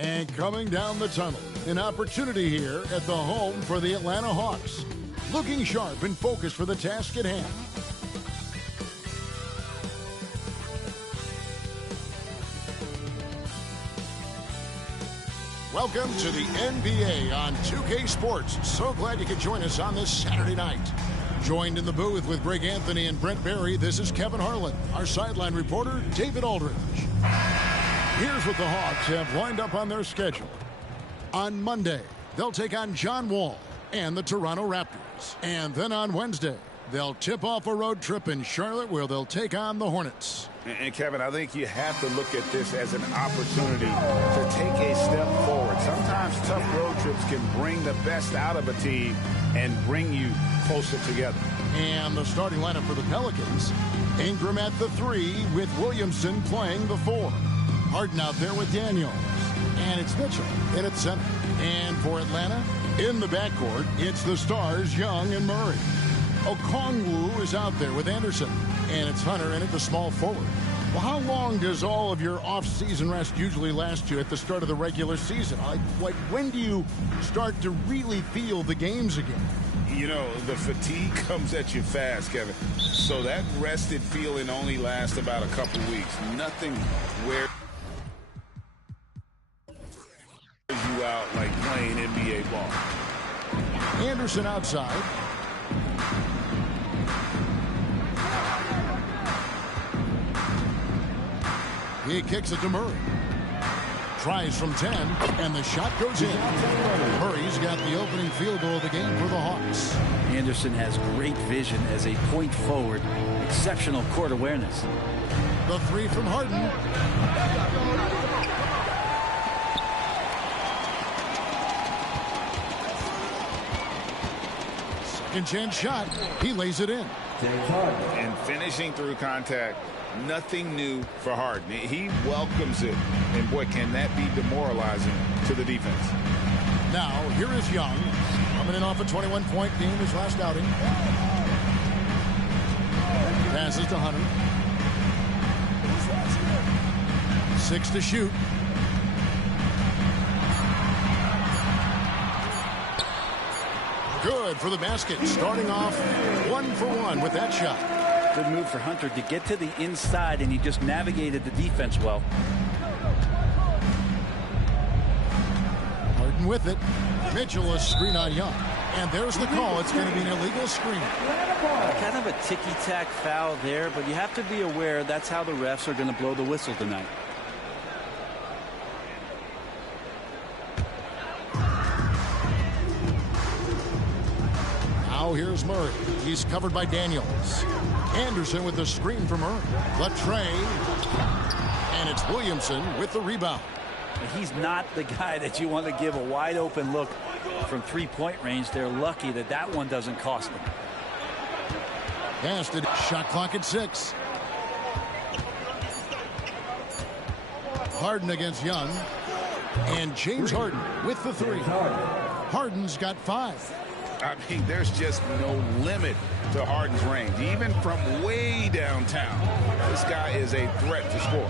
And coming down the tunnel, an opportunity here at the home for the Atlanta Hawks. Looking sharp and focused for the task at hand. Welcome to the NBA on 2K Sports. So glad you could join us on this Saturday night. Joined in the booth with Greg Anthony and Brent Barry, this is Kevin Harlan. Our sideline reporter, David Aldridge. Here's what the Hawks have lined up on their schedule. On Monday, they'll take on John Wall and the Toronto Raptors. And then on Wednesday, they'll tip off a road trip in Charlotte where they'll take on the Hornets. And Kevin, I think you have to look at this as an opportunity to take a step forward. Sometimes tough road trips can bring the best out of a team and bring you closer together. And the starting lineup for the Pelicans, Ingram at the 3 with Williamson playing the 4. Harden out there with Daniels. And it's Mitchell in at center. And for Atlanta, in the backcourt, it's the stars Young and Murray. Okongwu is out there with Anderson. And it's Hunter in at the small forward. Well, how long does all of your off-season rest usually last you at the start of the regular season? Like when do you start to really feel the games again? You know, the fatigue comes at you fast, Kevin. So that rested feeling only lasts about a couple weeks. Nothing wears you out like playing NBA ball. Anderson outside. He kicks it to Murray. Tries from 10, and the shot goes in. Murray's got the opening field goal of the game for the Hawks. Anderson has great vision as a point forward. Exceptional court awareness. The 3 from Harden. Second chance shot. He lays it in. And finishing through contact. Nothing new for Harden. He welcomes it. And, boy, can that be demoralizing to the defense. Now, here is Young. Coming in off a 21-point game his last outing. Passes to Hunter. 6 to shoot. Good for the basket. Starting off 1 for 1 with that shot. Good move for Hunter to get to the inside, and he just navigated the defense well. Harden with it. Mitchell a screen on Young. And there's the call. It's going to be an illegal screen. Kind of a ticky-tack foul there, but you have to be aware that's how the refs are going to blow the whistle tonight. Now here's Murray. He's covered by Daniels. Anderson with the screen from Murray. Latrey. And it's Williamson with the rebound. He's not the guy that you want to give a wide open look from three-point range. They're lucky that that one doesn't cost them. Passed it. Shot clock at 6. Harden against Young. And James Harden with the 3. Harden's got 5. I mean, there's just no limit to Harden's range. Even from way downtown, this guy is a threat to score.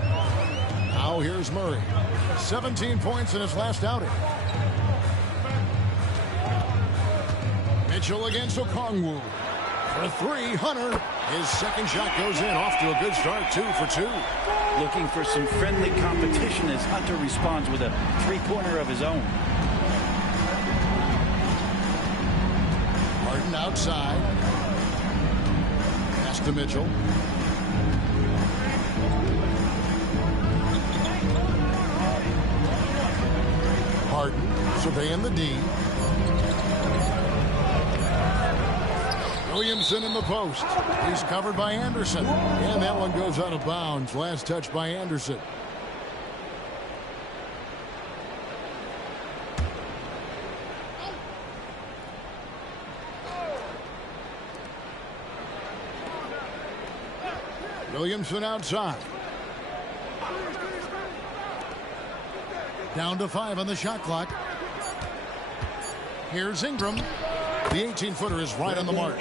Now here's Murray. 17 points in his last outing. Mitchell against Okongwu. For 3, Hunter. His second shot goes in. Off to a good start. 2 for 2. Looking for some friendly competition as Hunter responds with a three-pointer of his own. Harden outside. Pass to Mitchell. Harden surveying the D. Williamson in the post. He's covered by Anderson. And that one goes out of bounds. Last touch by Anderson. Williamson outside. Down to 5 on the shot clock. Here's Ingram. The 18-footer is right on the mark.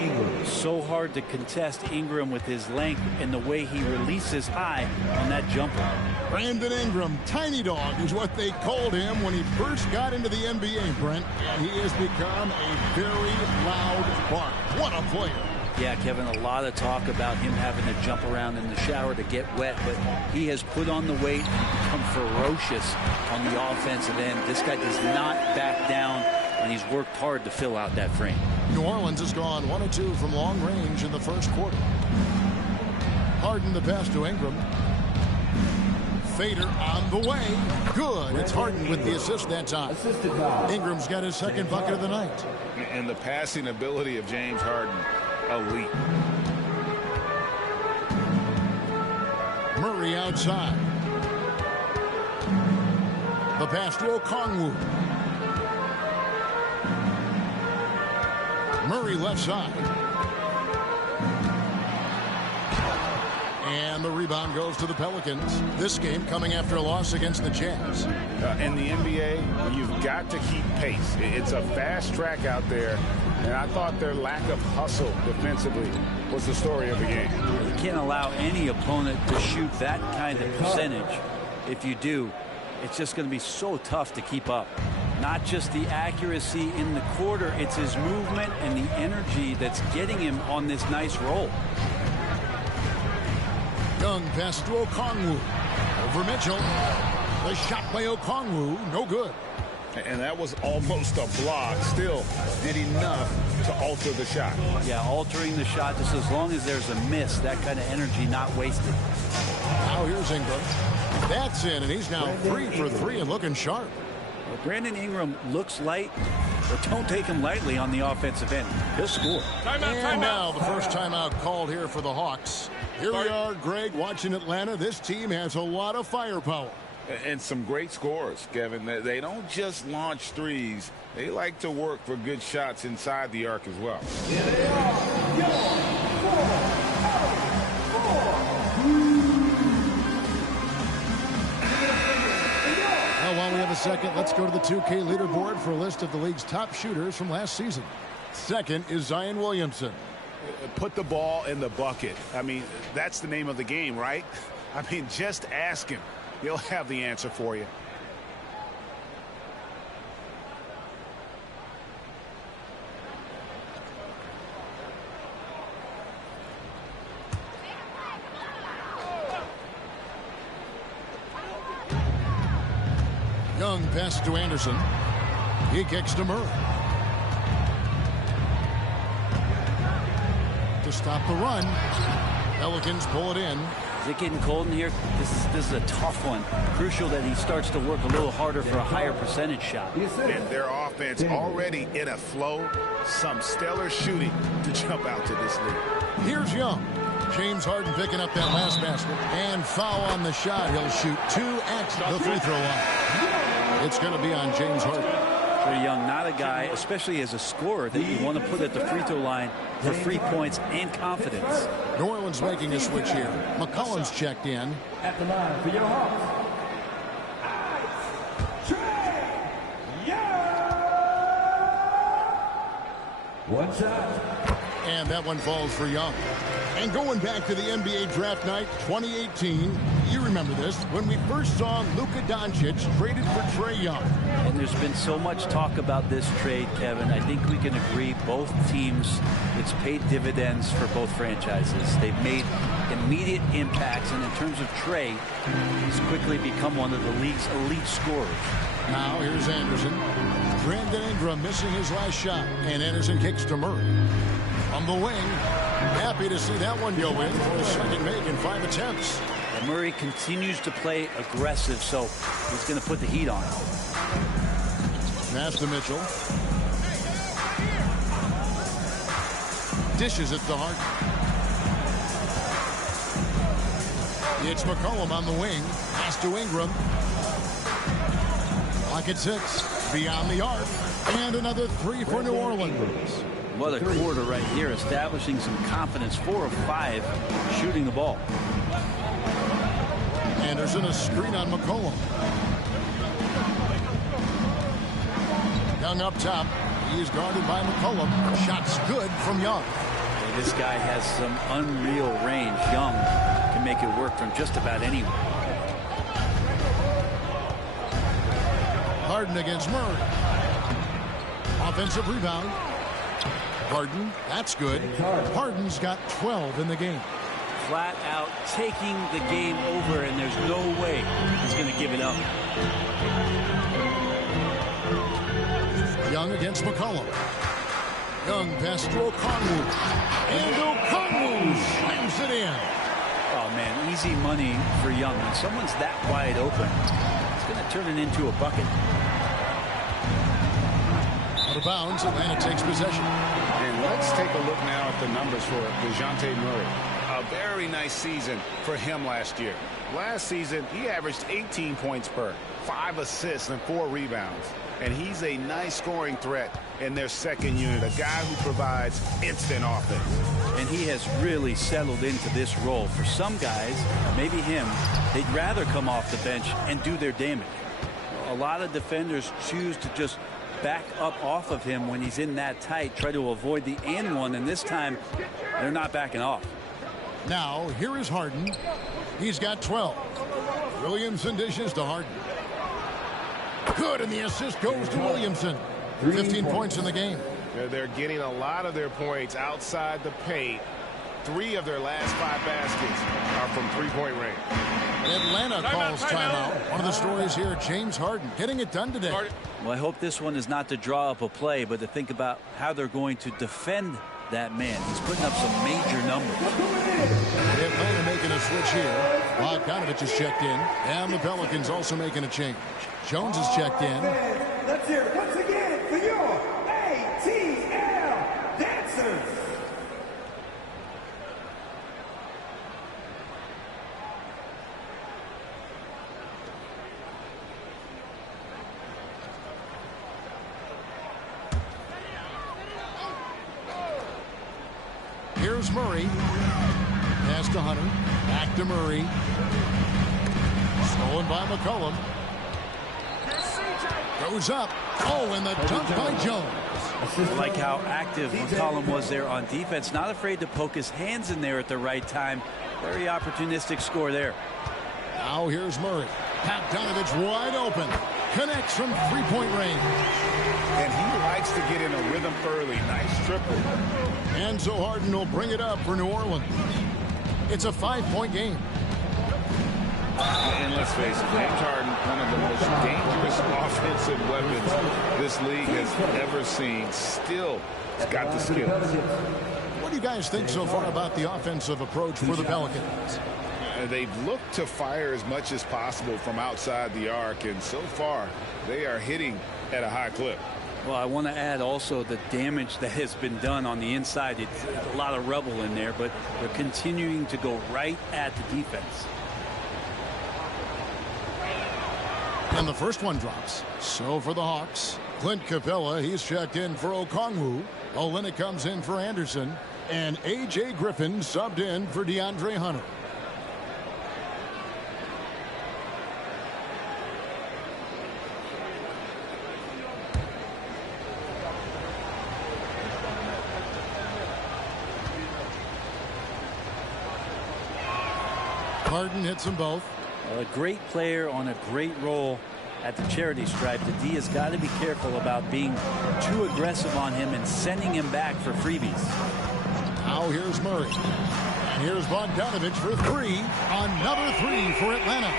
So hard to contest Ingram with his length and the way he releases high on that jumper. Brandon Ingram, tiny dog is what they called him when he first got into the NBA, Brent, and he has become a very loud bark. What a player. Yeah, Kevin, a lot of talk about him having to jump around in the shower to get wet, but he has put on the weight and become ferocious on the offensive end. This guy does not back down, and he's worked hard to fill out that frame. New Orleans has gone 1 of 2 from long range in the first quarter. Harden the pass to Ingram. Fader on the way. Good. It's Harden with the assist that time. Ingram's got his second bucket of the night. And the passing ability of James Harden, elite. Murray outside. The pass to Okongwu. Murray left side. And the rebound goes to the Pelicans. This game coming after a loss against the Jazz. In the NBA, you've got to keep pace. It's a fast track out there, and I thought their lack of hustle defensively was the story of the game. You can't allow any opponent to shoot that kind of percentage. If you do, it's just going to be so tough to keep up. Not just the accuracy in the quarter, it's his movement and the energy that's getting him on this nice roll. Young pass to Okongwu. Over Mitchell. The shot by Okongwu, no good. And that was almost a block. Still did enough to alter the shot. Yeah, altering the shot just as long as there's a miss. That kind of energy not wasted. Now here's Ingram. That's in, and he's now 3 for 3 and looking sharp. Well, Brandon Ingram looks light, but don't take him lightly on the offensive end. He'll score. And now the first timeout called here for the Hawks. Here we are, Greg, watching Atlanta. This team has a lot of firepower. And some great scores, Kevin. They don't just launch threes. They like to work for good shots inside the arc as well. Well, while we have a second, let's go to the 2K leaderboard for a list of the league's top shooters from last season. Second is Zion Williamson. Put the ball in the bucket. I mean, that's the name of the game, right? I mean, just ask him. He'll have the answer for you. Young pass to Anderson. He kicks to Murray. To stop the run. Pelicans pull it in. Is it getting cold in here? This is a tough one. Crucial that he starts to work a little harder for a higher percentage shot. And their offense already in a flow. Some stellar shooting to jump out to this lead. Here's Young. James Harden picking up that last basket. And foul on the shot. He'll shoot 2 at the free throw line. It's going to be on James Harden. Trae Young, not a guy, especially as a scorer, that you want to put at the free throw line for free points and confidence. New Orleans making a switch here. McCollum's checked in. At the line for your Hawks, Trae Young. One shot. And that one falls for Young. And going back to the NBA draft night 2018, you remember this, when we first saw Luka Doncic traded for Trae Young. And there's been so much talk about this trade, Kevin. I think we can agree both teams, it's paid dividends for both franchises. They've made immediate impacts, and in terms of Trae, he's quickly become one of the league's elite scorers. Now here's Anderson. Brandon Ingram missing his last shot, and Anderson kicks to Murray. On the wing, happy to see that one go in for a second make in 5 attempts. And Murray continues to play aggressive, so he's going to put the heat on. Pass to Mitchell. Dishes it to Harden. It's McCollum on the wing. Pass to Ingram. Clock at 6. Beyond the arc. And another 3 for New Orleans. What a quarter right here, establishing some confidence. 4 of 5 shooting the ball. Anderson, a screen on McCollum. Young up top. He's guarded by McCollum. Shots good from Young. And this guy has some unreal range. Young can make it work from just about anywhere. Harden against Murray. Offensive rebound. Harden, that's good. Harden's got 12 in the game. Flat out taking the game over, and there's no way he's going to give it up. Young against McCollum. Young pass to Okongwu. And Okongwu slams it in. Oh, man, easy money for Young. When someone's that wide open, it's going to turn it into a bucket. Out of bounds, Atlanta takes possession. And let's take a look now at the numbers for DeJounte Murray. A very nice season for him last year. Last season, he averaged 18 points per, 5 assists, and 4 rebounds. And he's a nice scoring threat in their second unit, a guy who provides instant offense. And he has really settled into this role. For some guys, maybe him, they'd rather come off the bench and do their damage. A lot of defenders choose to just back up off of him when he's in that tight, try to avoid the and one, and this time they're not backing off. Now, here is Harden. He's got 12. Williamson dishes to Harden. Good, and the assist goes to Williamson. 15 points in the game. They're getting a lot of their points outside the paint. 3 of their last 5 baskets are from three-point range. Atlanta calls timeout. One of the stories here, James Harden getting it done today. Well, I hope this one is not to draw up a play, but to think about how they're going to defend that man. He's putting up some major numbers. Atlanta making a switch here. Bogdanovich is checked in, and the Pelicans also making a change. Jones is checked in. Let's hear it once again for your ATL dancers. Here's Murray. Pass to Hunter. Back to Murray. Stolen by McCollum. Goes up. Oh, and the dunk by Jones. I like how active McCollum was there on defense. Not afraid to poke his hands in there at the right time. Very opportunistic score there. Now here's Murray. Bogdanovich wide open. Connects from three-point range. And he likes to get in a rhythm early. Nice triple. And so Harden will bring it up for New Orleans. It's a 5-point game. And let's face it, James Harden, one of the most dangerous offensive weapons this league has ever seen. Still, he's got the skills. What do you guys think so far about the offensive approach for the Pelicans? They've looked to fire as much as possible from outside the arc, and so far, they are hitting at a high clip. Well, I want to add also the damage that has been done on the inside. It's a lot of rubble in there, but they're continuing to go right at the defense. And the first one drops. So for the Hawks, Clint Capella, he's checked in for Okongwu. Olynyk comes in for Anderson. And A.J. Griffin subbed in for DeAndre Hunter. Harden hits them both. A great player on a great role at the charity stripe. The D has got to be careful about being too aggressive on him and sending him back for freebies. Now here's Murray. And here's Bogdanovich for 3. Another 3 for Atlanta.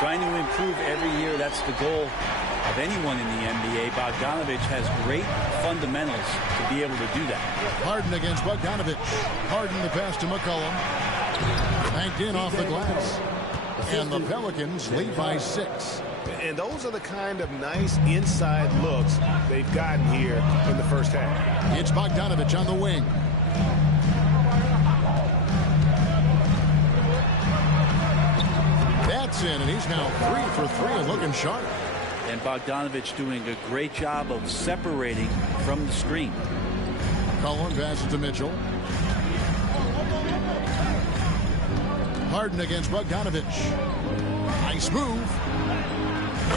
Trying to improve every year. That's the goal of anyone in the NBA. Bogdanovich has great fundamentals to be able to do that. Harden against Bogdanovich. Harden the pass to McCollum. Banked in off the glass. And the Pelicans lead by 6. And those are the kind of nice inside looks they've gotten here in the first half. It's Bogdanovich on the wing. That's in, and he's now 3 for 3 and looking sharp. And Bogdanovich doing a great job of separating from the screen. Cullen passes to Mitchell. Harden against Bogdanovich. Nice move.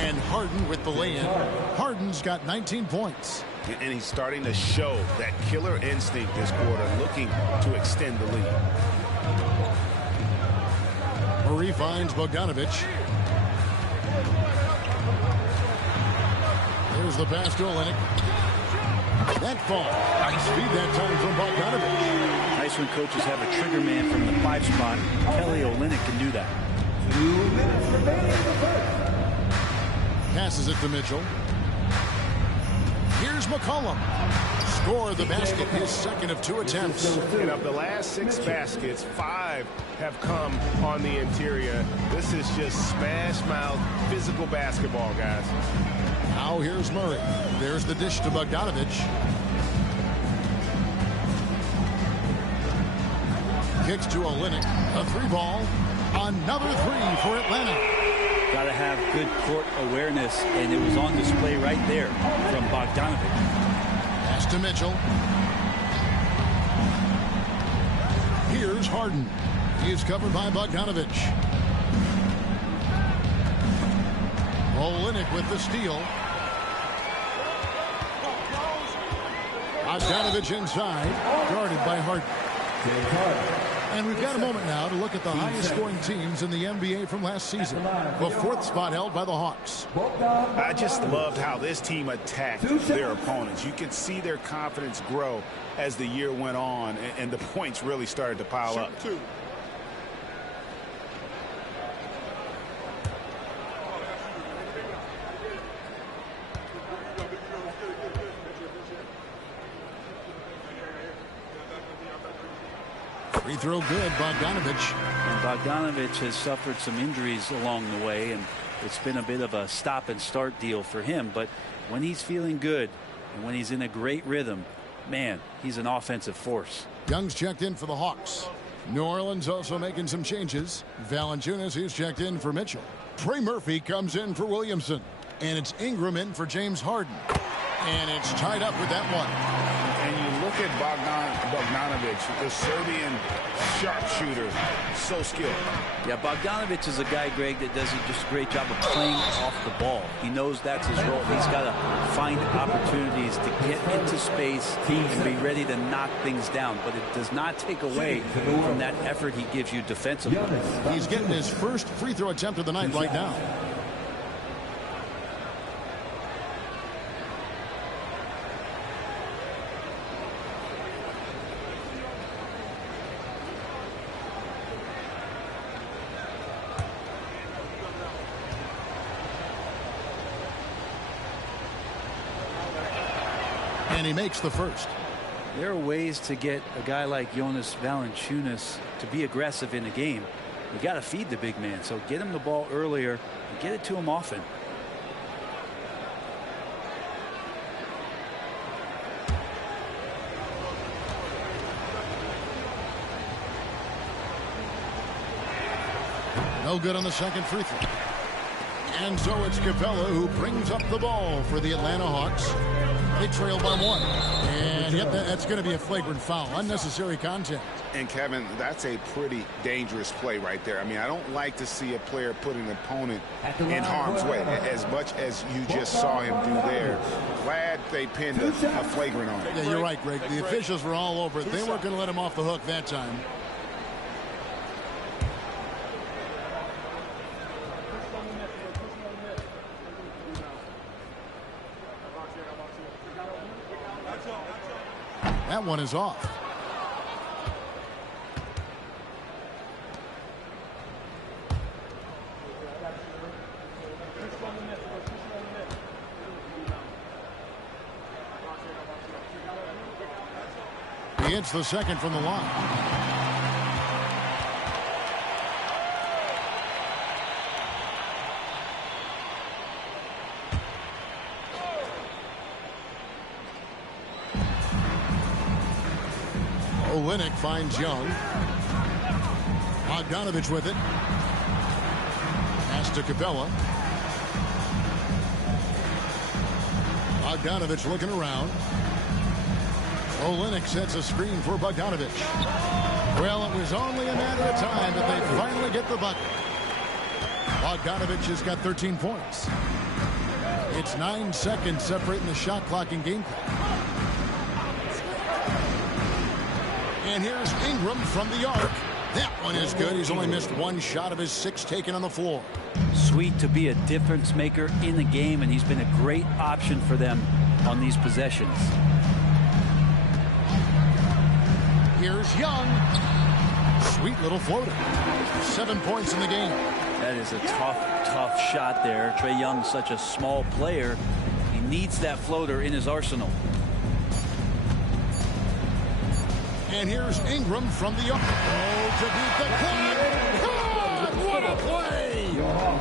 And Harden with the lay-in. Harden's got 19 points. And he's starting to show that killer instinct this quarter, looking to extend the lead. Murray finds Bogdanovich. the pass to Olenek. That ball. Nice feed that time from Bogdanovich. Nice when coaches have a trigger man from the 5 spot. Kelly Olynyk can do that. 2 minutes remaining in the first. Passes it to Mitchell. Here's McCollum. Score the basket, his second of 2 attempts. And of the last 6 baskets, 5 have come on the interior. This is just smash mouth physical basketball, guys. Now here's Murray. There's the dish to Bogdanovich. Kicks to Olynyk. A 3-ball. Another 3 for Atlanta. Got to have good court awareness, and it was on display right there from Bogdanovich. Pass to Mitchell. Here's Harden. He's covered by Bogdanovich. Olynyk with the steal. Bogdanovich inside, guarded by Harden. And we've got a moment now to look at the highest scoring teams in the NBA from last season. The 4th spot held by the Hawks. I just loved how this team attacked their opponents. You could see their confidence grow as the year went on, and the points really started to pile up. Free throw good, Bogdanovich. And Bogdanovich has suffered some injuries along the way, and it's been a bit of a stop and start deal for him. But when he's feeling good and when he's in a great rhythm, man, he's an offensive force. Young's checked in for the Hawks. New Orleans also making some changes. Valanciunas, who's checked in for Mitchell. Trey Murphy comes in for Williamson. And it's Ingram in for James Harden. And it's tied up with that one. And you look at Bogdanovich, the Serbian sharpshooter, so skilled. Yeah, Bogdanovich is a guy, Greg, that does just a great job of playing off the ball. He knows that's his role. He's got to find opportunities to get into space and be ready to knock things down. But it does not take away from that effort he gives you defensively. He's getting his first free throw attempt of the night right now. And he makes the first. There are ways to get a guy like Jonas Valanciunas to be aggressive in the game. You got to feed the big man, so get him the ball earlier and get it to him often. No good on the second free throw. And so it's Capella who brings up the ball for the Atlanta Hawks. They trail by 1. And yep, that's going to be a flagrant foul. Unnecessary contact. And Kevin, that's a pretty dangerous play right there. I mean, I don't like to see a player put an opponent in harm's way as much as you just saw him do there. Glad they pinned a flagrant on it. Yeah, you're right, Greg. The officials were all over it. They weren't going to let him off the hook that time. That one is off. He hits the second from the line. Olynyk finds Young. Bogdanovich with it. Pass to Capella. Bogdanovich looking around. Olynyk sets a screen for Bogdanovich. Well, it was only a matter of time that they finally get the bucket. Bogdanovich has got 13 points. It's 9 seconds separating the shot clock and game clock. And here's Ingram from the arc. That one is good. He's only missed one shot of his 6 taken on the floor. Sweet to be a difference maker in the game, and he's been a great option for them on these possessions. Here's Young. Sweet little floater. 7 points in the game. That is a tough shot there. Trae Young's such a small player. He needs that floater in his arsenal. And here's Ingram from the arc. Oh, to beat the clock. God, what a play!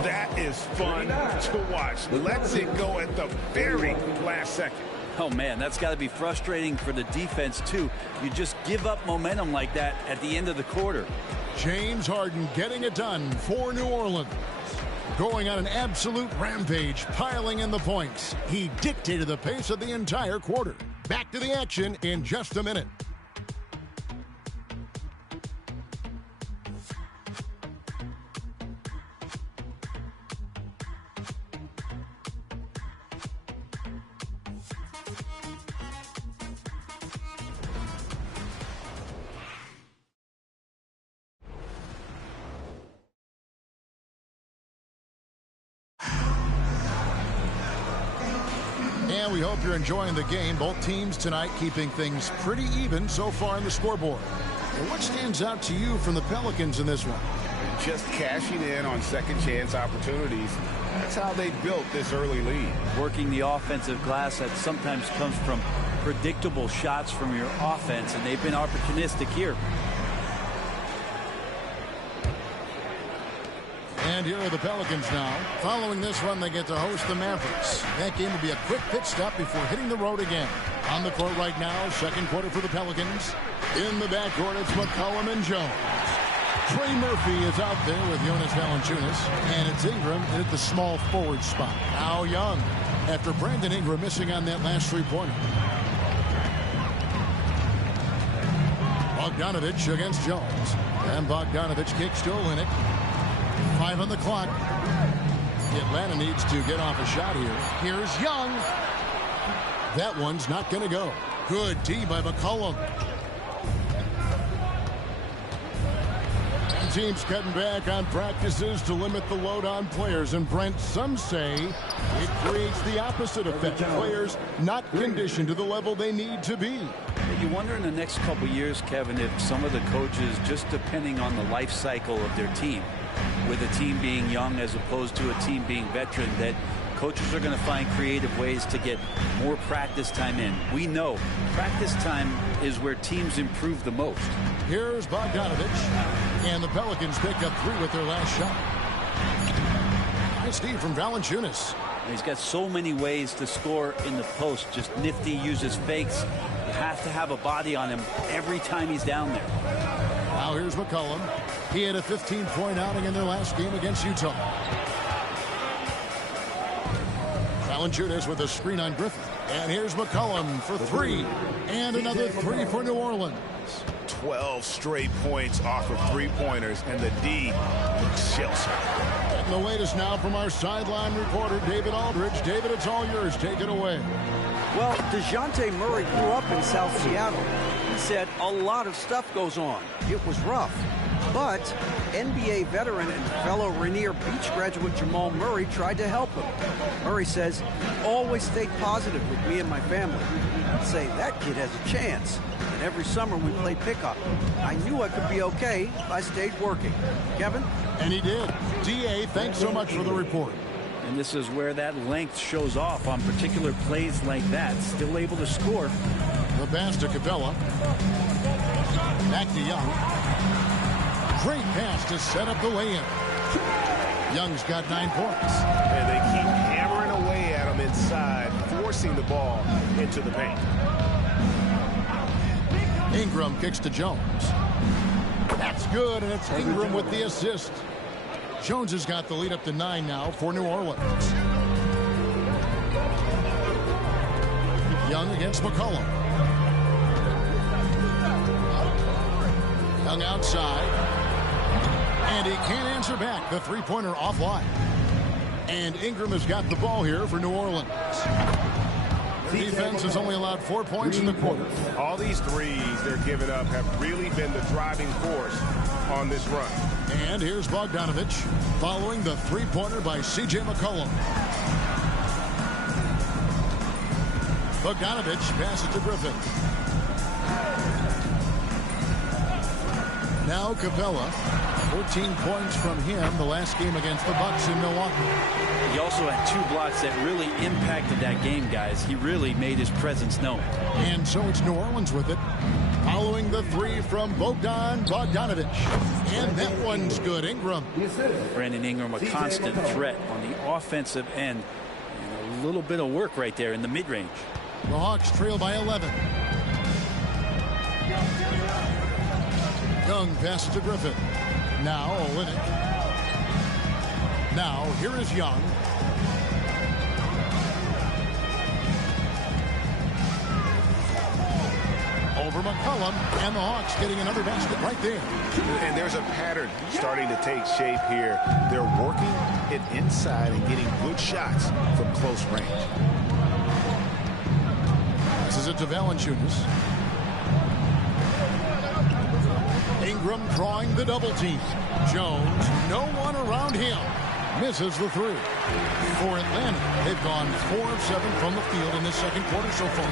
That is fun to watch. Lets it go at the very last second. Oh, man, that's got to be frustrating for the defense, too. You just give up momentum like that at the end of the quarter. James Harden getting it done for New Orleans. Going on an absolute rampage, piling in the points. He dictated the pace of the entire quarter. Back to the action in just a minute. And we hope you're enjoying the game. Both teams tonight keeping things pretty even so far on the scoreboard. And what stands out to you from the Pelicans in this one? Just cashing in on second chance opportunities. That's how they built this early lead. Working the offensive glass that sometimes comes from predictable shots from your offense, and they've been opportunistic here. And here are the Pelicans now. Following this one, they get to host the Mavericks. That game will be a quick pit stop before hitting the road again. On the court right now, second quarter for the Pelicans. In the backcourt, it's McCollum and Jones. Trey Murphy is out there with Jonas Valanciunas. And it's Ingram in at the small forward spot. Now Young, after Brandon Ingram missing on that last three-pointer. Bogdanovich against Jones. And Bogdanovich kicks to Olynyk. 5 on the clock. Atlanta needs to get off a shot here. Here's Young. That one's not going to go. Good D by McCollum. Teams cutting back on practices to limit the load on players. And Brent, some say it creates the opposite effect. Players not conditioned to the level they need to be. You wonder in the next couple years, Kevin, if some of the coaches, just depending on the life cycle of their team, with a team being young as opposed to a team being veteran, that coaches are going to find creative ways to get more practice time in. We know practice time is where teams improve the most. Here's Bogdanovich, and the Pelicans pick up 3 with their last shot. Nice Steve from Valanciunas. He's got so many ways to score in the post. Just nifty, uses fakes. You have to have a body on him every time he's down there. Now here's McCollum. He had a 15-point outing in their last game against Utah. Valanciunas with a screen on Griffin. And here's McCollum for 3. And another 3 for New Orleans. 12 straight points off of three-pointers, and the D looks shell-shocked. And the latest now from our sideline reporter, David Aldridge. David, it's all yours. Take it away. Well, DeJounte Murray grew up in South Seattle. He said a lot of stuff goes on. It was rough. But NBA veteran and fellow Rainier Beach graduate Jamal Murray tried to help him. Murray says, always stayed positive with me and my family. I'd say that kid has a chance. And every summer we played pickup. I knew I could be okay if I stayed working. Kevin? And he did. D.A., thanks so much for the report. And this is where that length shows off on particular plays like that. Still able to score. The pass to Capella. Back to Young. Great pass to set up the lay-in. Young's got 9 points. And they keep hammering away at him inside, forcing the ball into the paint. Ingram kicks to Jones. That's good, and it's Ingram with the assist. Jones has got the lead up to 9 now for New Orleans. Young against McCollum. Young outside. And he can't answer back. The three-pointer offline. And Ingram has got the ball here for New Orleans. Defense has only allowed 4 points in the quarter. All these threes they're giving up have really been the driving force on this run. And here's Bogdanovich following the three-pointer by C.J. McCollum. Bogdanovich passes to Griffin. Now Capella, 14 points from him the last game against the Bucks in Milwaukee. He also had 2 blocks that really impacted that game, guys. He really made his presence known. And so it's New Orleans with it. Following the three from Bogdanovich. And that one's good. Ingram. Brandon Ingram, a constant threat on the offensive end. And a little bit of work right there in the mid-range. The Hawks trail by 11. Young passes to Griffin. Now Olynyk. Now here is Young. Over McCollum, and the Hawks getting another basket right there. And there's a pattern starting to take shape here. They're working it inside and getting good shots from close range. This is it to Valanciunas. Ingram drawing the double team. Jones, no one around him. Misses the three. For Atlanta, they've gone 4 of 7 from the field in this second quarter so far.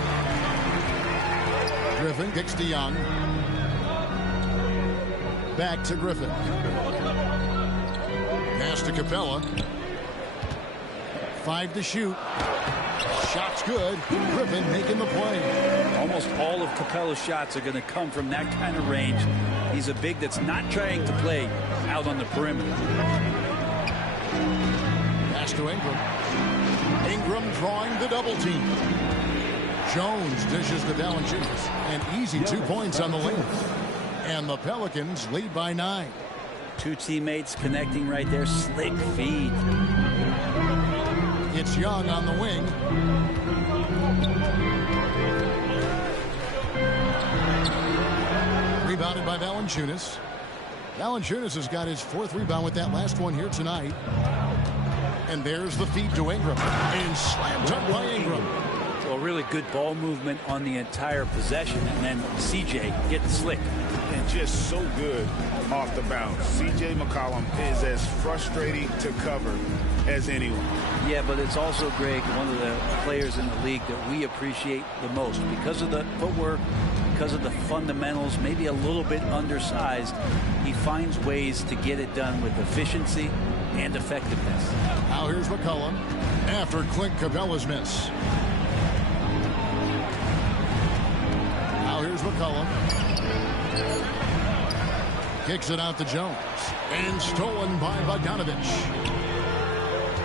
Griffin kicks to Young. Back to Griffin. Pass to Capella. 5 to shoot. Shot's good. Griffin making the play. Almost all of Capella's shots are going to come from that kind of range. He's a big that's not trying to play out on the perimeter. Pass to Ingram. Ingram drawing the double team. Jones dishes to Valanciunas. An easy 2 points on the lane. And the Pelicans lead by 9. 2 teammates connecting right there. Slick feed. It's Young on the wing. Rebounded by Valanciunas. Valanciunas has got his 4th rebound with that last one here tonight. And there's the feed to Ingram. And slammed up by Ingram. So a really good ball movement on the entire possession. And then CJ gets slick. And just so good off the bounce. C.J. McCollum is as frustrating to cover as anyone. Yeah, but it's also, Greg, one of the players in the league that we appreciate the most because of the footwork, because of the fundamentals, maybe a little bit undersized. He finds ways to get it done with efficiency and effectiveness. Now here's McCollum after Clint Capella's miss. Now here's McCollum. Kicks it out to Jones. And stolen by Bogdanovich.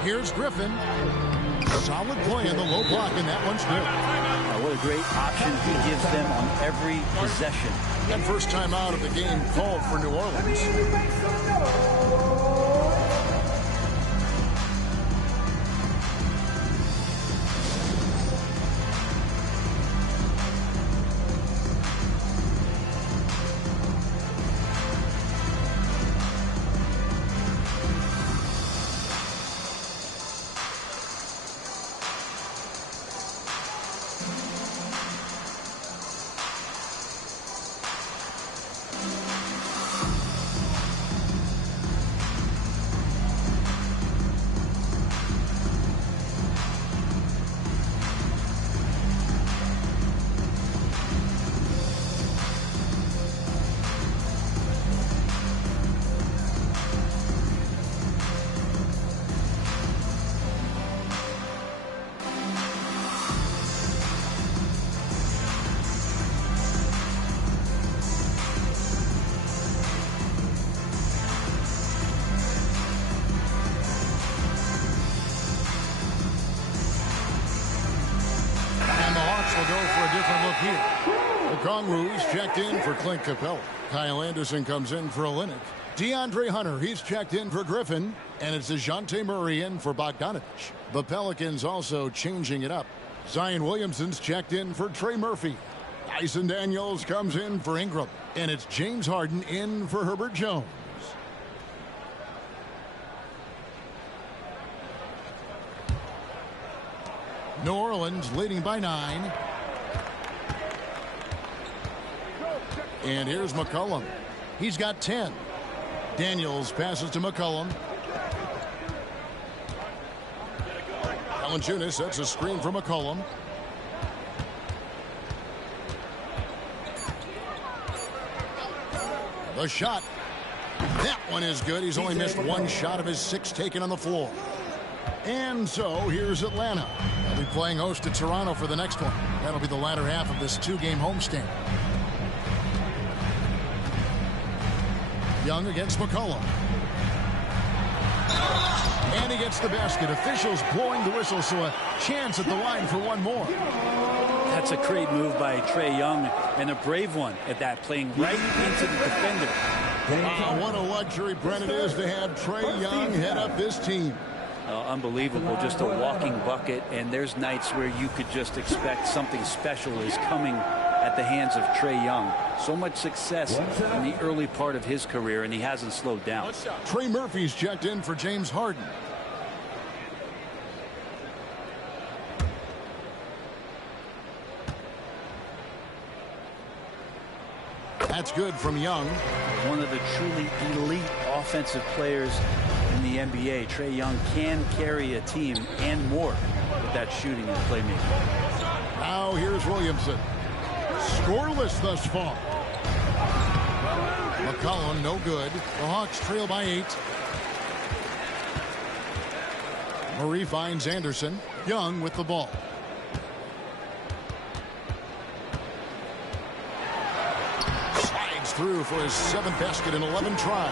Here's Griffin. Solid play in the low block, and that one's good. What a great option he gives them on every possession. That first time out of the game called for New Orleans. Congroo's checked in for Clint Capella. Kyle Anderson comes in for Olynyk. DeAndre Hunter, he's checked in for Griffin. And it's DeJounte Murray in for Bogdanovich. The Pelicans also changing it up. Zion Williamson's checked in for Trey Murphy. Dyson Daniels comes in for Ingram. And it's James Harden in for Herbert Jones. New Orleans leading by 9. And here's McCollum. He's got 10. Daniels passes to McCollum. Valanciunas sets a screen for McCollum. The shot. That one is good. He's only missed one shot of his 6 taken on the floor. And so here's Atlanta. They'll be playing host to Toronto for the next one. That'll be the latter half of this 2-game homestand. Young against McCollum. And he gets the basket. Officials blowing the whistle, so a chance at the line for one more. That's a great move by Trae Young, and a brave one at that, playing right into the defender. What a luxury, Brent, it is to have Trae Young head up this team. Unbelievable, just a walking bucket, and there's nights where you could just expect something special is coming at the hands of Trae Young. So much success in the early part of his career, and he hasn't slowed down. Trey Murphy's checked in for James Harden. That's good from Young. One of the truly elite offensive players in the NBA. Trae Young can carry a team and more with that shooting and playmaking. Now here's Williamson. Scoreless thus far. McCollum no good. The Hawks trail by 8. Murray finds Anderson. Young with the ball. Through for his 7th basket in 11 tries.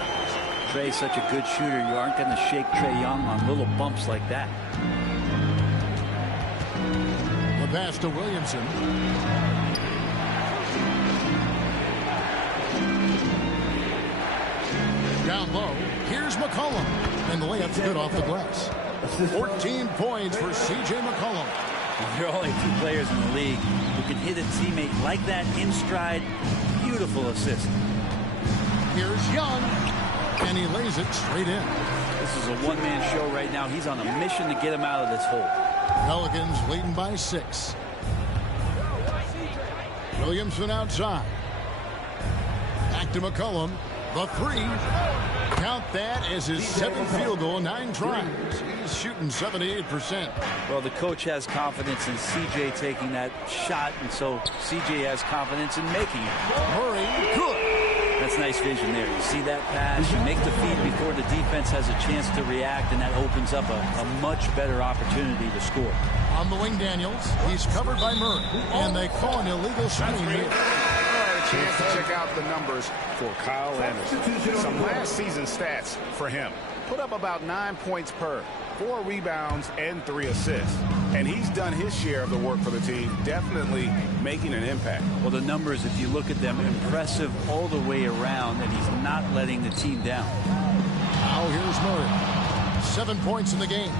Trae's such a good shooter. You aren't going to shake Trae Young on little bumps like that. The pass to Williamson. Down low. Here's McCollum. And the layup's good off the glass. 14 points for C.J. McCollum. There are only 2 players in the league who can hit a teammate like that in stride. Beautiful assist. Here's Young, and he lays it straight in. This is a one-man show right now. He's on a mission to get him out of this hole. Pelicans leading by 6. Williamson outside. Back to McCollum. The 3. Count that as his 7th field goal, 9 tries. He's shooting 78%. Well, the coach has confidence in C.J. taking that shot, and so C.J. has confidence in making it. Murray, good. That's nice vision there. You see that pass, you make the feed before the defense has a chance to react, and that opens up a much better opportunity to score. On the wing, Daniels. He's covered by Murray, and they call an illegal screen here. Chance to check out the numbers for Kyle Anderson. Some last season stats for him. Put up about 9 points per, 4 rebounds, and 3 assists. And he's done his share of the work for the team, definitely making an impact. Well, the numbers, if you look at them, impressive all the way around, and he's not letting the team down. Now here's Murray. 7 points in the game.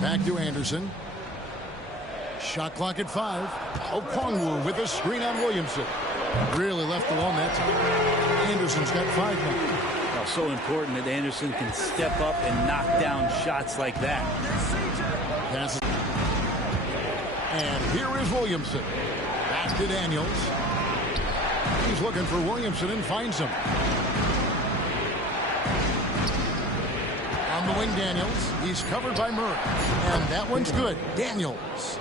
Back to Anderson. Shot clock at 5. Okongwu with a screen on Williamson. Really left alone that time. Anderson's got 5 now. Well, so important that Anderson can step up and knock down shots like that. Passes. And here is Williamson. Back to Daniels. He's looking for Williamson and finds him. On the wing, Daniels. He's covered by Murray. And that one's good. Daniels.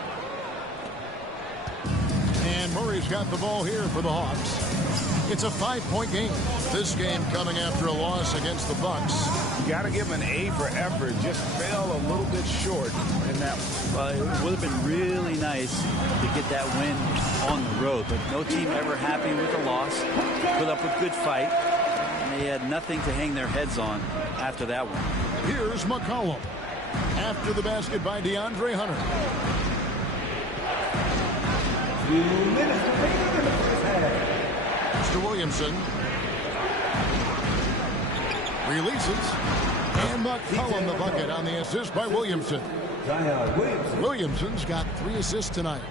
And Murray's got the ball here for the Hawks. It's a 5-point game. This game coming after a loss against the Bucks. You got to give him an A for effort. Just fell a little bit short in that one. Well, it would have been really nice to get that win on the road, but no team ever happy with the loss. Put up a good fight, and they had nothing to hang their heads on after that one. Here's McCollum. After the basket by DeAndre Hunter. 2 minutes remaining in the first half. To Williamson. Releases. And McCollum the bucket on the assist by Williamson. Williamson's got 3 assists tonight.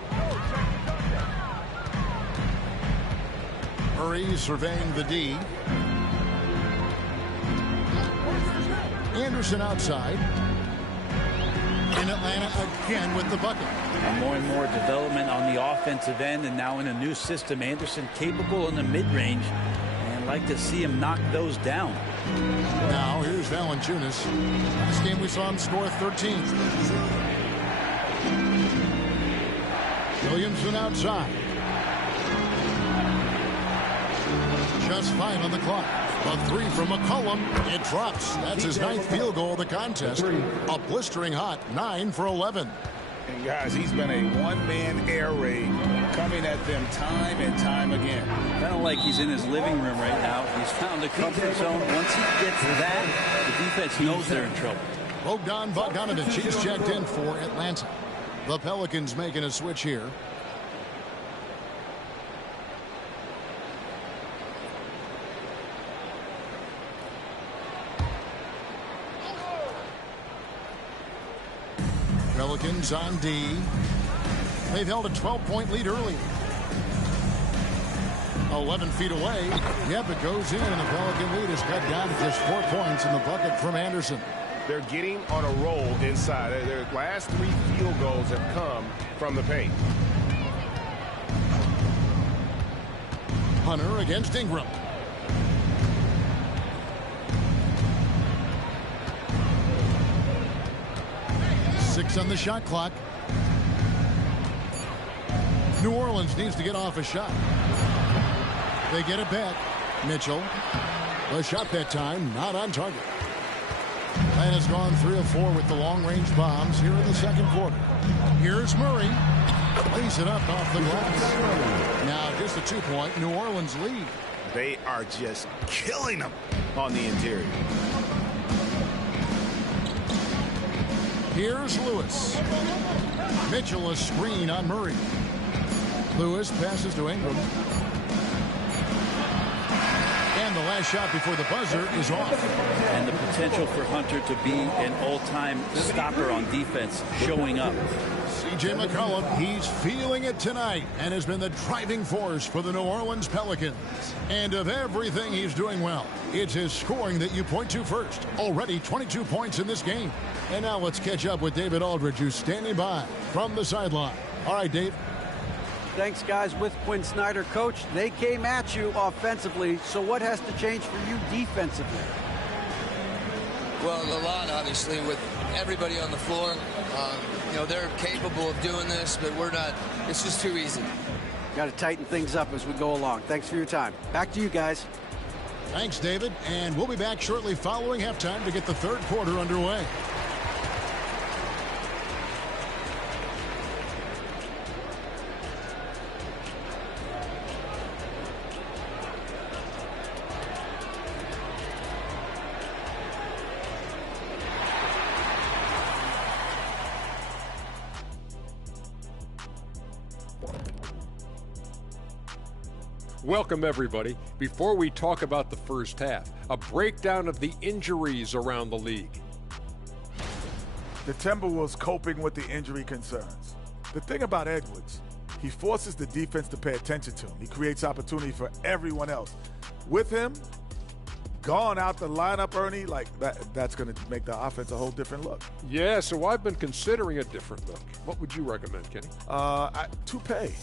Murray surveying the D. Anderson outside. in Atlanta again with the bucket. More and more development on the offensive end, and now in a new system. Anderson capable in the mid-range, and like to see him knock those down. Now here's Valanciunas. This game we saw him score 13. Williamson outside. Just 5 on the clock. A 3 from McCollum. It drops. That's his 9th field goal of the contest. A blistering hot 9 for 11. And guys, he's been a one-man air raid coming at them time and time again. Kind of like he's in his living room right now. He's found a comfort zone. Once he gets that, the defense knows they're in trouble. Bogdan Bogdanovic, he's checked in for Atlanta. The Pelicans making a switch here. Pelicans on D. They've held a 12-point lead early. 11 feet away. Yep, it goes in, and the Pelican lead is cut down to just 4 points in the bucket from Anderson. They're getting on a roll inside. Their last 3 field goals have come from the paint. Hunter against Ingram. Six on the shot clock. New Orleans needs to get off a shot. They get it back. Mitchell. The shot that time not on target. And has gone 3 of 4 with the long-range bombs here in the second quarter. Here's Murray. Lays it up off the glass. Now just a 2-point New Orleans lead. They are just killing them on the interior. Here's Lewis. Mitchell a screen on Murray. Lewis passes to Ingram. And the last shot before the buzzer is off. And the potential for Hunter to be an all-time stopper on defense showing up. C.J. McCollum, he's feeling it tonight and has been the driving force for the New Orleans Pelicans. And of everything he's doing well, it's his scoring that you point to first. Already 22 points in this game. And now let's catch up with David Aldridge, who's standing by from the sideline. All right, Dave. Thanks, guys. With Quinn Snyder, coach, they came at you offensively. So what has to change for you defensively? Well, a lot, obviously, with everybody on the floor. You know, they're capable of doing this, but we're not. It's just too easy. Got to tighten things up as we go along. Thanks for your time. Back to you guys. Thanks, David. And we'll be back shortly following halftime to get the third quarter underway. Welcome, everybody. Before we talk about the first half, a breakdown of the injuries around the league. The Timberwolves coping with the injury concerns. The thing about Edwards, he forces the defense to pay attention to him. He creates opportunity for everyone else. With him, gone out the lineup, Ernie, like that's going to make the offense a whole different look. Yeah, so I've been considering a different look. What would you recommend, Kenny? Toupee.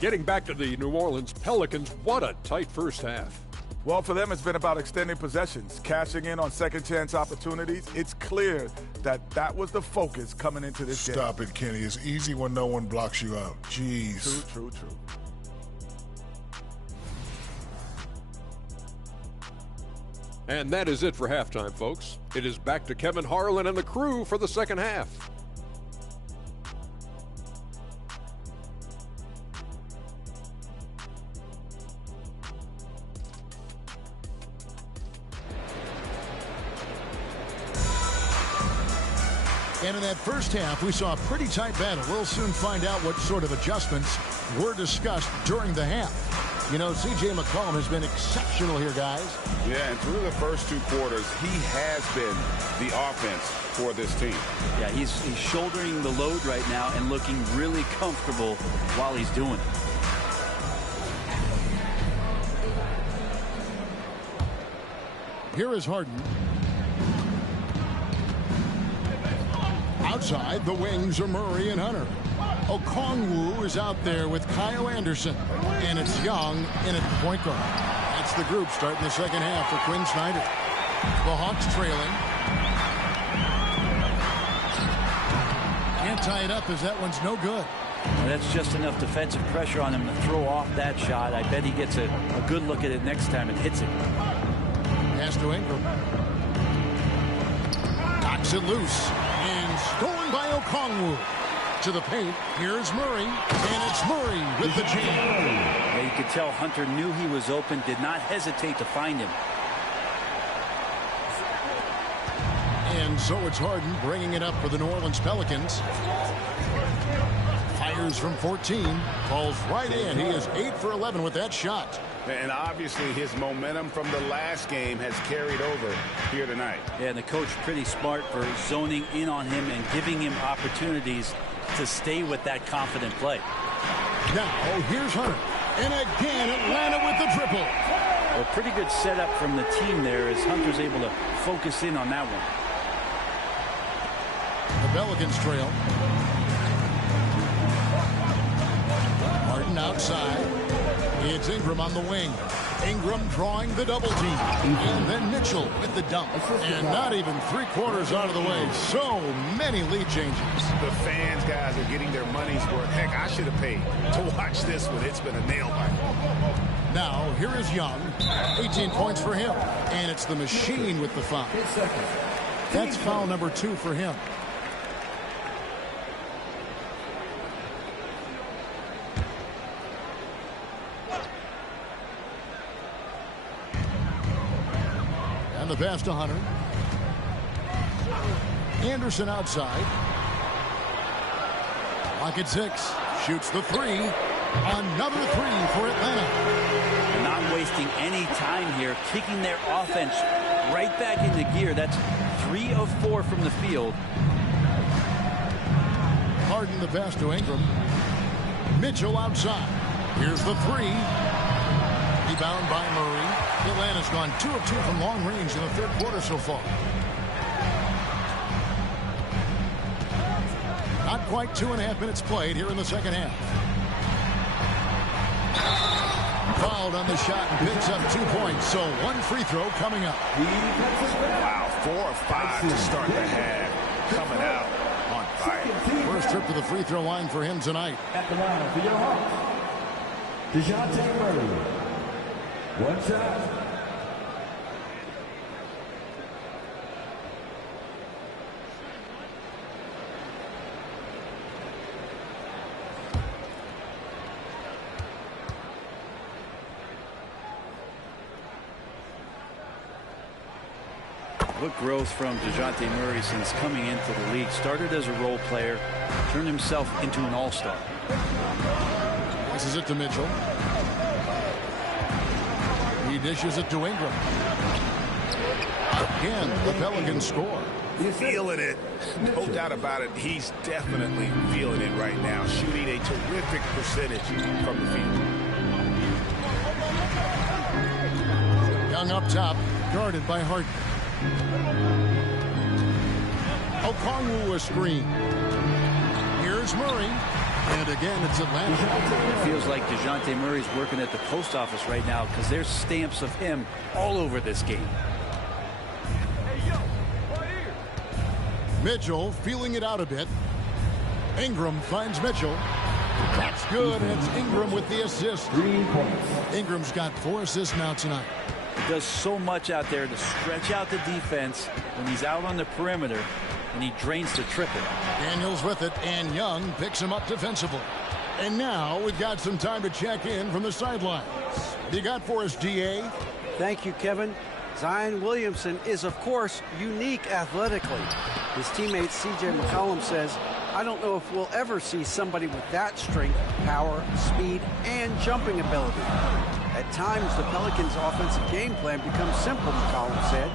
Getting back to the New Orleans Pelicans, what a tight first half. Well, for them, it's been about extending possessions, cashing in on second chance opportunities. It's clear that that was the focus coming into this game. Stop it, Kenny. It's easy when no one blocks you out. Jeez. True. And that is it for halftime, folks. It is back to Kevin Harlan and the crew for the second half. And in that first half, we saw a pretty tight battle. We'll soon find out what sort of adjustments were discussed during the half. You know, C.J. McCollum has been exceptional here, guys. Yeah, and through the first 2 quarters, he has been the offense for this team. Yeah, he's shouldering the load right now and looking really comfortable while he's doing it. Here is Harden. Outside, the wings are Murray and Hunter. Okongwu is out there with Kyle Anderson. And it's Young in at the point guard. That's the group starting the second half for Quinn Snyder. The Hawks trailing. Can't tie it up as that one's no good. Well, that's just enough defensive pressure on him to throw off that shot. I bet he gets a good look at it next time and hits it. Pass to Ingram. Knocks it loose. And stolen by Okongwu. To the paint. Here's Murray. And it's Murray with the jam. Yeah, you could tell Hunter knew he was open, did not hesitate to find him. And so it's Harden bringing it up for the New Orleans Pelicans. Fires from 14. Falls right in. He is 8 for 11 with that shot. And obviously his momentum from the last game has carried over here tonight. Yeah, and the coach pretty smart for zoning in on him and giving him opportunities to stay with that confident play. Now, here's Hunter. And again, Atlanta with the triple. A pretty good setup from the team there as Hunter's able to focus in on that one. The Pelicans trail. Harden outside. It's Ingram on the wing. Ingram drawing the double team. And then Mitchell with the dump. And not even 3/4 out of the way. So many lead changes. The fans, guys, are getting their money's worth. Heck, I should have paid to watch this one. It's been a nail biter. Now, here is Young. 18 points for him. And it's the machine with the foul. That's foul number 2 for him. And the pass to Hunter. Anderson outside. Lock at 6. Shoots the 3. Another 3 for Atlanta. Not wasting any time here. Kicking their offense right back into gear. That's 3 of 4 from the field. Harden the pass to Ingram. Mitchell outside. Here's the 3. Rebound by Murray. Atlanta's gone 2 of 2 from long range in the third quarter so far. Not quite 2.5 minutes played here in the second half. Fouled on the shot and picks up 2 points. So 1 free throw coming up. Wow, 4 of 5 to start the half. Coming out on fire. First trip to the free throw line for him tonight. At the line for your Hawks, DeJounte Murray. 1 shot. What growth from DeJounte Murray since coming into the league. Started as a role player, turned himself into an all-star. Passes it to Mitchell. He dishes it to Ingram. Again, the Pelicans score. Feeling it. No doubt about it. He's definitely feeling it right now. Shooting a terrific percentage from the field. Young up top, guarded by Harden. Okongwu a screen. Here's Murray. And again, it's Atlanta. It feels like DeJounte Murray's working at the post office right now because there's stamps of him all over this game. Mitchell feeling it out a bit. Ingram finds Mitchell. That's good. And it's Ingram with the assist. 3 points. Ingram's got 4 assists now tonight. He does so much out there to stretch out the defense when he's out on the perimeter, and he drains the triple. Daniels with it, and Young picks him up defensively. And now we've got some time to check in from the sidelines. You got for us, DA? Thank you, Kevin. Zion Williamson is, of course, unique athletically. His teammate C.J. McCollum says, I don't know if we'll ever see somebody with that strength, power, speed, and jumping ability. At times, the Pelicans' offensive game plan becomes simple, McCollum said.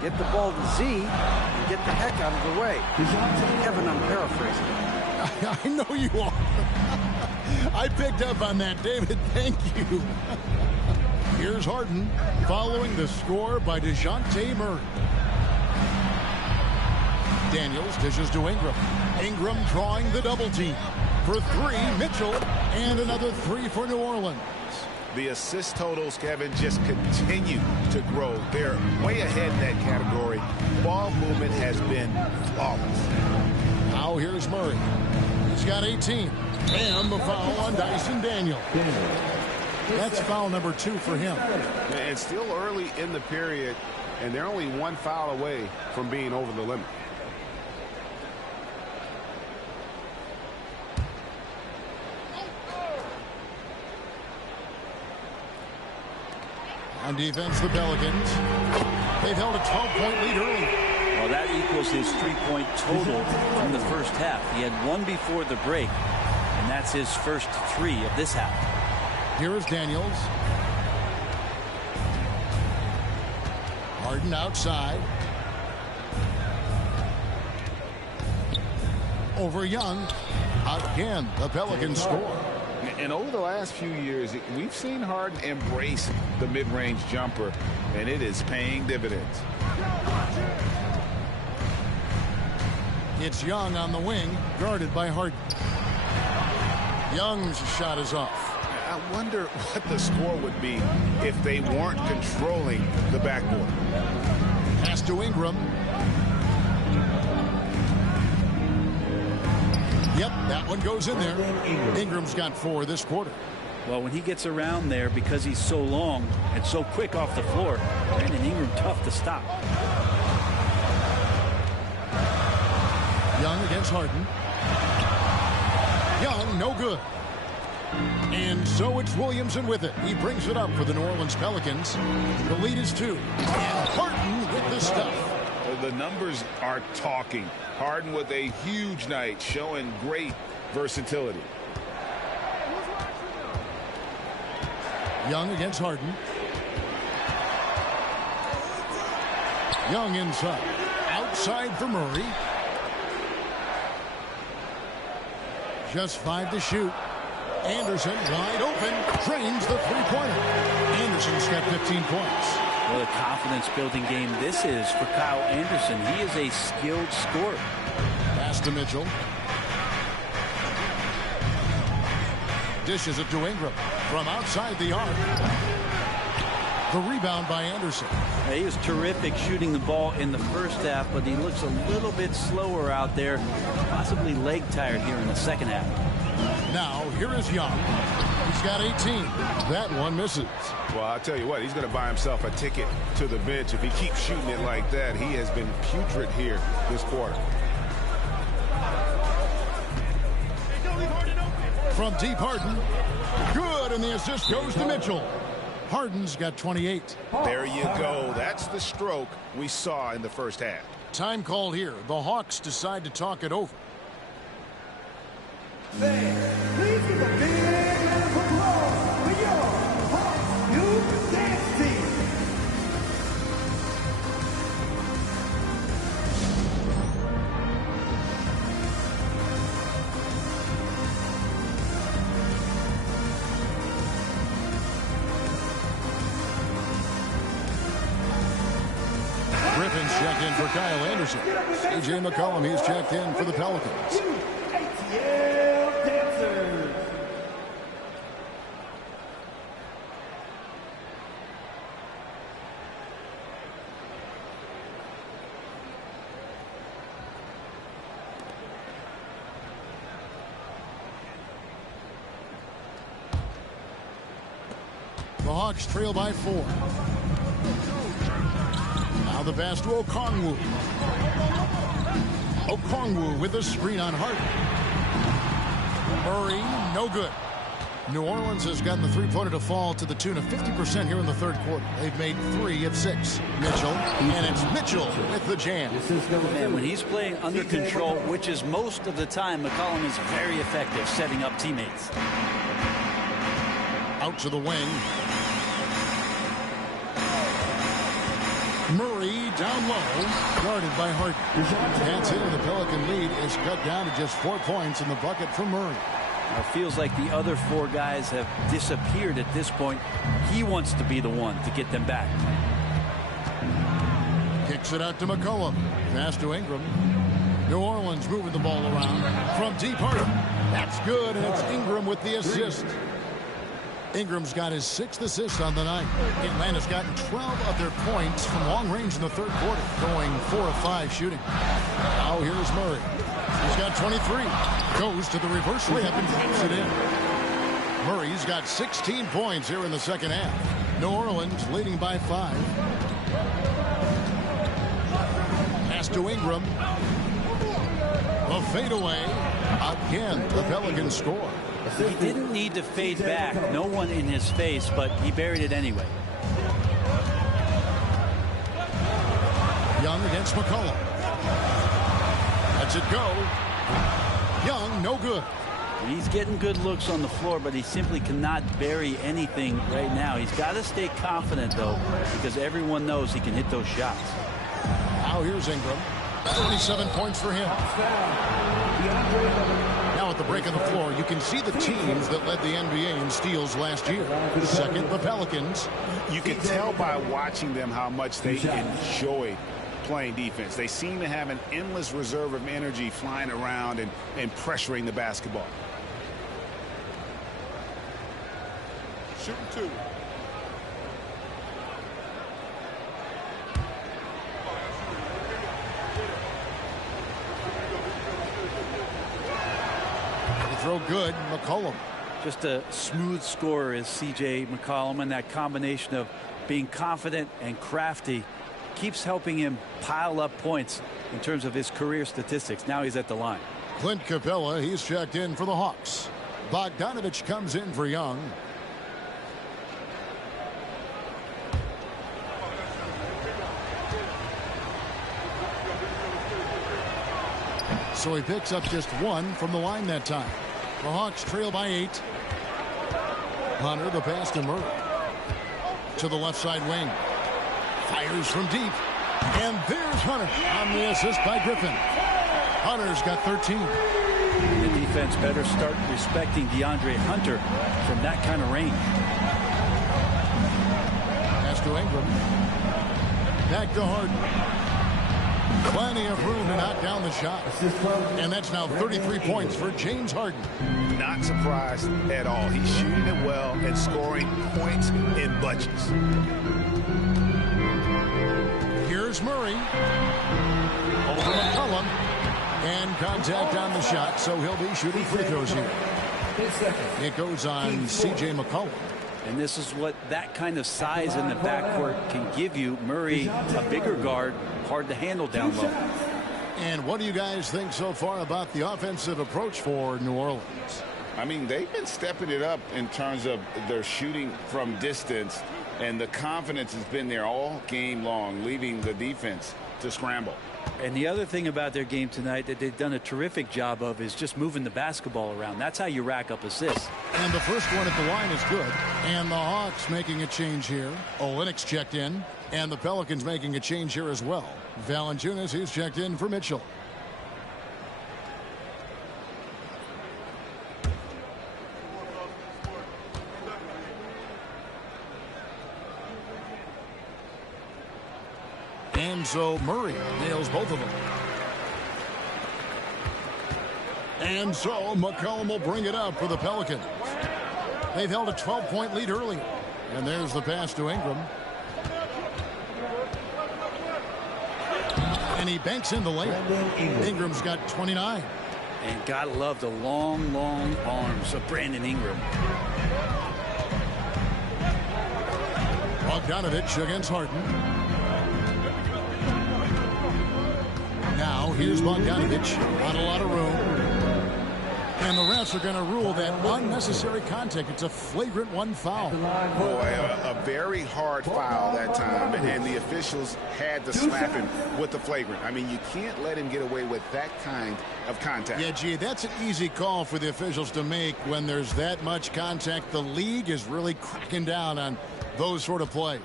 Get the ball to Z and get the heck out of the way. Kevin, I'm paraphrasing. I know you are. I picked up on that, David. Thank you. Here's Harden following the score by DeJounte Murray. Daniels dishes to Ingram. Ingram drawing the double team. For three, Mitchell, and another three for New Orleans. The assist totals, Kevin, just continue to grow. They're way ahead in that category. Ball movement has been flawless. Now here's Murray. He's got 18. And the foul on Dyson Daniels. That's foul number 2 for him. And still early in the period, and they're only one foul away from being over the limit. On defense, the Pelicans. They've held a 12-point lead early. Well, that equals his 3-point total from the first half. He had one before the break, and that's his first 3 of this half. Here is Daniels. Harden outside. Over Young. Again, the Pelicans score. And over the last few years, we've seen Harden embrace the mid-range jumper, and it is paying dividends. It's Young on the wing, guarded by Harden. Young's shot is off. I wonder what the score would be if they weren't controlling the backboard. Pass to Ingram. Yep, that one goes in there. Ingram's got 4 this quarter. Well, when he gets around there, because he's so long and so quick off the floor, Brandon Ingram tough to stop. Young against Harden. Young, no good. And so it's Williamson with it. He brings it up for the New Orleans Pelicans. The lead is 2. And Harden with the stuff. The numbers are talking. Harden with a huge night, showing great versatility. Young against Harden. Young inside. Outside for Murray. Just 5 to shoot. Anderson wide open. Drains the three-pointer. Anderson's got 15 points. What a confidence-building game this is for Kyle Anderson. He is a skilled scorer. Pass to Mitchell. Dishes it to Ingram from outside the arc. The rebound by Anderson. He was terrific shooting the ball in the first half, but he looks a little bit slower out there, possibly leg tired here in the second half. Now, here is Young. He's got 18. That one misses. Well, I'll tell you what, he's going to buy himself a ticket to the bench. If he keeps shooting it like that, he has been putrid here this quarter. From deep, Harden. Good, and the assist goes to Mitchell. Harden's got 28. There you go. That's the stroke we saw in the first half. Time called here. The Hawks decide to talk it over. Please give a big round of applause for your Hawks Youth Dance Team. Griffin's checked in for Kyle Anderson. C.J. McCollum, he's checked in for the Pelicans. The Hawks trail by 4. Now the pass to Okongwu. Okongwu with a screen on Harden. Murray, no good. New Orleans has gotten the three-pointer to fall to the tune of 50% here in the third quarter. They've made 3 of 6. Mitchell, and it's Mitchell with the jam. Man, when he's playing under control, which is most of the time, McCollum is very effective setting up teammates. Out to the wing. Murray down low, guarded by Harden. That's it, and the Pelican lead is cut down to just 4 points in the bucket for Murray. It feels like the other 4 guys have disappeared at this point. He wants to be the one to get them back. Kicks it out to McCollum. Pass to Ingram. Orleans moving the ball around. From deep Harden. That's good, and it's Ingram with the assist. Ingram's got his 6th assist on the night. Atlanta's gotten 12 of their points from long range in the 3rd quarter, going 4 of 5 shooting. Now here's Murray. He's got 23. Goes to the reverse layup and puts it in. Murray's got 16 points here in the 2nd half. New Orleans leading by 5. Pass to Ingram. The fadeaway. Again, the Pelicans score. He didn't need to fade back. No one in his face, but he buried it anyway. Young against McCollum. Lets it go. Young, no good. He's getting good looks on the floor, but he simply cannot bury anything right now. He's got to stay confident, though, because everyone knows he can hit those shots. Now here's Ingram. 37 points for him. Now at the break on the floor, you can see the teams that led the NBA in steals last year. Second, the Pelicans. You can tell by watching them how much they enjoyed playing defense. They seem to have an endless reserve of energy flying around and pressuring the basketball. Shooting 2. Throw good. McCollum. Just a smooth scorer is C.J. McCollum, and that combination of being confident and crafty keeps helping him pile up points in terms of his career statistics. Now he's at the line. Clint Capella, he's checked in for the Hawks. Bogdanovich comes in for Young. So he picks up just 1 from the line that time. The Hawks trail by 8. Hunter, the pass to Murray. To the left side wing. Fires from deep. And there's Hunter on the assist by Griffin. Hunter's got 13. The defense better start respecting DeAndre Hunter from that kind of range. Pass to Ingram. Back to Harden. Plenty of room to knock down the shot. And that's now 33 points for James Harden. Not surprised at all. He's shooting it well and scoring points in bunches. Here's Murray. Over McCollum. And contact on the shot, so he'll be shooting free throws here. It goes on C.J. McCollum. And this is what that kind of size in the backcourt can give you. Murray, a bigger guard, hard to handle down low. And what do you guys think so far about the offensive approach for New Orleans? I mean, they've been stepping it up in terms of their shooting from distance, and the confidence has been there all game long, leaving the defense to scramble. And the other thing about their game tonight that they've done a terrific job of is just moving the basketball around. That's how you rack up assists. And the first one at the line is good. And the Hawks making a change here. Olynyk checked in. And the Pelicans making a change here as well. Valanciunas, he's checked in for Mitchell. And so Murray nails both of them. And so McCollum will bring it up for the Pelicans. They've held a 12-point lead earlier. And there's the pass to Ingram. And he banks in the layup. Ingram's got 29. And gotta love the long, long arms of Brandon Ingram. Bogdanovich against Harden. Now here's Bogdanovich on a lot of room. And the refs are going to rule that unnecessary contact. It's a flagrant 1 foul. Boy, a very hard foul that time, and the officials had to slap him with the flagrant. I mean, you can't let him get away with that kind of contact. Yeah, gee, that's an easy call for the officials to make when there's that much contact. The league is really cracking down on those sort of plays.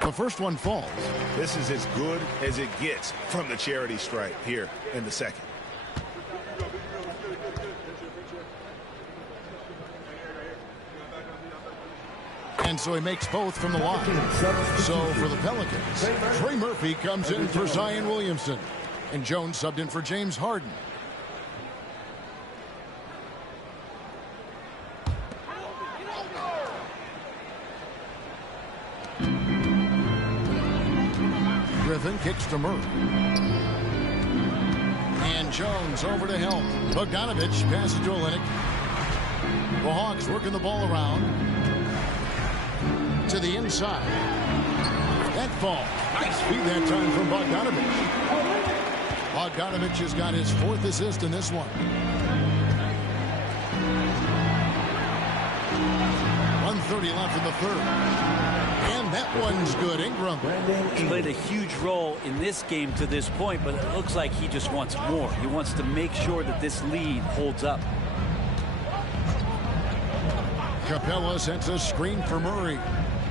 The first one falls. This is as good as it gets from the charity stripe here in the second. And so he makes both from the line. So for the Pelicans, Trey Murphy comes in for Zion Williamson. And Jones subbed in for James Harden. Griffin kicks to Murray. And Jones over to help. Bogdanovich passes to Olynyk. The Hawks working the ball around to the inside. That fall. Nice feed that time from Bogdanovich. Bogdanovich has got his 4th assist in this one. 1:30 left in the 3rd. And that one's good. Ingram. He played a huge role in this game to this point, but it looks like he just wants more. He wants to make sure that this lead holds up. Capella sends a screen for Murray.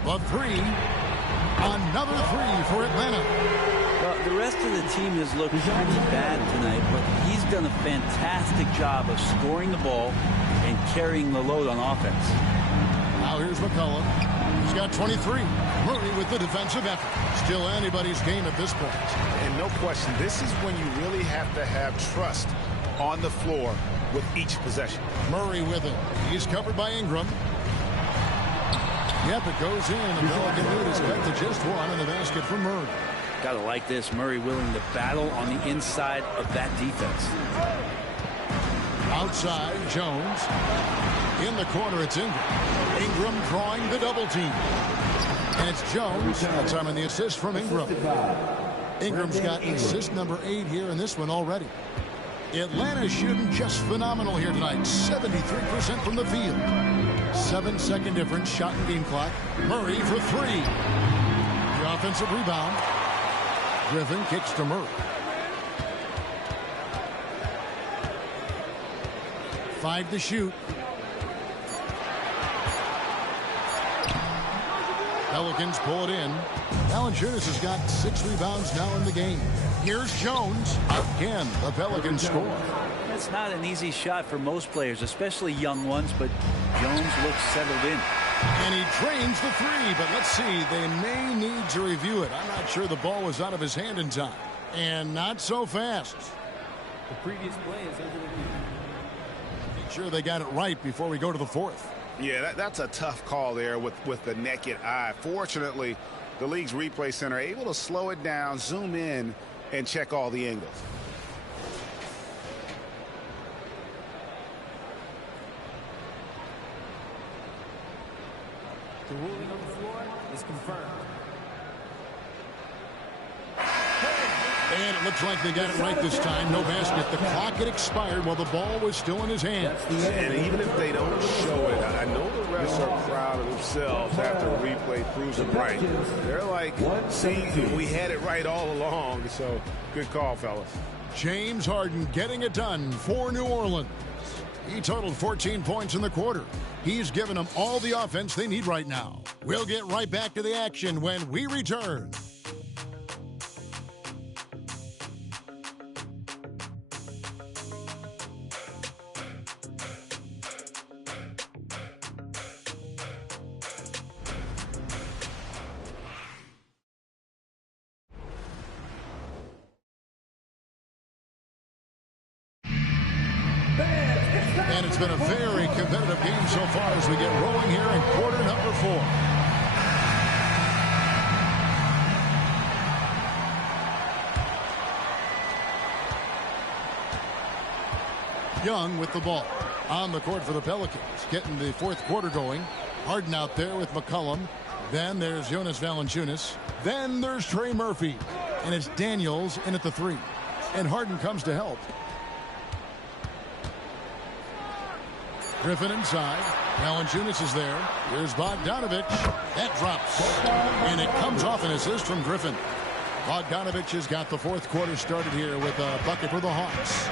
A 3. Another 3 for Atlanta. Well, the rest of the team has looked pretty bad tonight, but he's done a fantastic job of scoring the ball and carrying the load on offense. Now here's McCollum. He's got 23. Murray with the defensive effort. Still anybody's game at this point. And no question, this is when you really have to have trust on the floor with each possession. Murray with it. He's covered by Ingram. Yep, it goes in. The Pelican lead is cut to just 1 in the basket for Murray. Gotta like this. Murray willing to battle on the inside of that defense. Outside, Jones. In the corner, it's Ingram. Ingram drawing the double team. And it's Jones. That time in the assist from Ingram. Ingram's got assist number 8 here in this one already. Atlanta's shooting just phenomenal here tonight. 73% from the field. 7-second difference, shot and game clock. Murray for 3. The offensive rebound. Griffin kicks to Murray. 5 to shoot. Pelicans pull it in. Valanciunas has got 6 rebounds now in the game. Here's Jones. Again, the Pelicans score. That's not an easy shot for most players, especially young ones, but Jones looks settled in. And he drains the 3, but let's see. They may need to review it. I'm not sure the ball was out of his hand in time. And not so fast. The previous play is under review. Make sure they got it right before we go to the 4th. Yeah, that's a tough call there with the naked eye. Fortunately, the league's replay center able to slow it down, zoom in, and check all the angles. The ruling on the floor is confirmed. And it looks like they got it right this time. No basket. The clock had expired while the ball was still in his hand. And even if they don't show it, I know the refs are proud of themselves after a replay proves it right. They're like, see, we had it right all along. So good call, fellas. James Harden getting it done for New Orleans. He totaled 14 points in the quarter. He's given them all the offense they need right now. We'll get right back to the action when we return. And it's been a very competitive game so far as we get rolling here in quarter number 4. Young with the ball on the court for the Pelicans, getting the 4th quarter going. Harden out there with McCollum. Then there's Jonas Valanciunas. Then there's Trey Murphy. And it's Daniels in at the 3. And Harden comes to help. Griffin inside. Valanciunas is there. Here's Bogdanovich. That drops. And it comes off an assist from Griffin. Bogdanovich has got the 4th quarter started here with a bucket for the Hawks.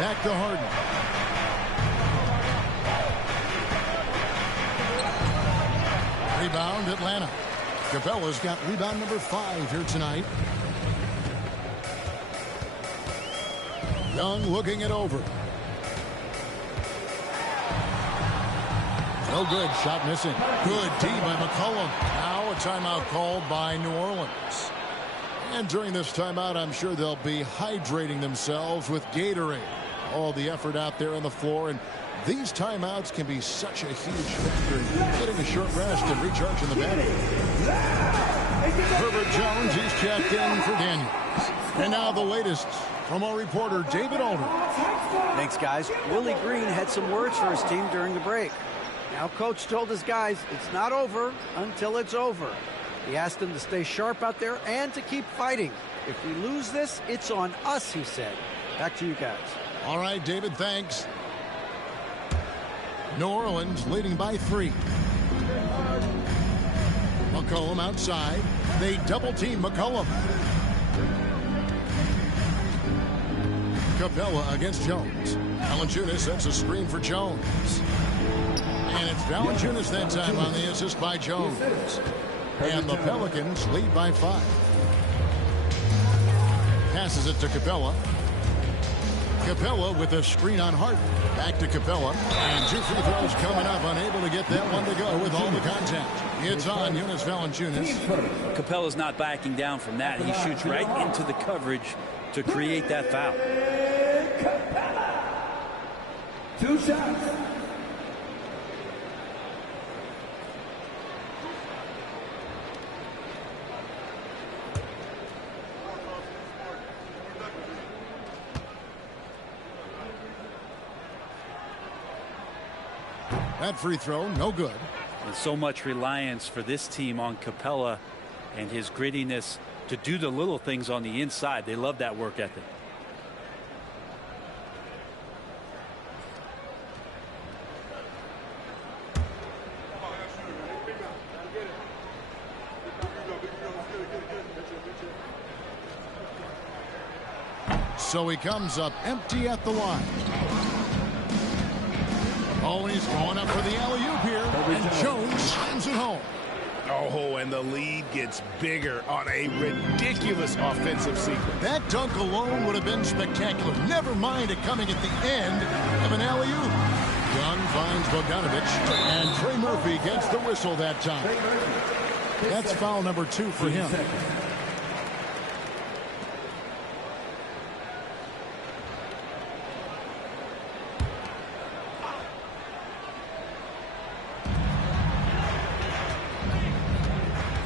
Back to Harden. Rebound Atlanta. Capella's got rebound number 5 here tonight. Young looking it over. No good. Shot missing. Good D by McCollum. Now a timeout called by New Orleans. And during this timeout, I'm sure they'll be hydrating themselves with Gatorade. All the effort out there on the floor. And these timeouts can be such a huge factor in getting a short rest and recharging the battery. Herbert Jones, he's checked in for Daniels. And now the latest from our reporter, David Alder. Thanks, guys. Willie Green had some words for his team during the break. Now, Coach told his guys it's not over until it's over. He asked them to stay sharp out there and to keep fighting. If we lose this, it's on us, he said. Back to you guys. All right, David, thanks. New Orleans leading by 3. McCollum outside. They double-team McCollum. Capella against Jones. Valanciunas sets a screen for Jones. And it's Valanciunas that time on the assist by Jones. And the Pelicans lead by 5. Passes it to Capella. Capella with a screen on Harden. Back to Capella. And 2 free throws coming up. Unable to get that one to go with all the contact. It's on Jonas Valanciunas. Capella's not backing down from that. He shoots right into the coverage to create that foul. 2 shots. That free throw, no good. And so much reliance for this team on Capella and his grittiness to do the little things on the inside. They love that work ethic. So he comes up empty at the line. Oh, he's going up for the alley-oop here. And Jones slams it home. Oh, and the lead gets bigger on a ridiculous offensive sequence. That dunk alone would have been spectacular. Never mind it coming at the end of an alley-oop. Young finds Bogdanovich, and Trey Murphy gets the whistle that time. That's foul number 2 for him.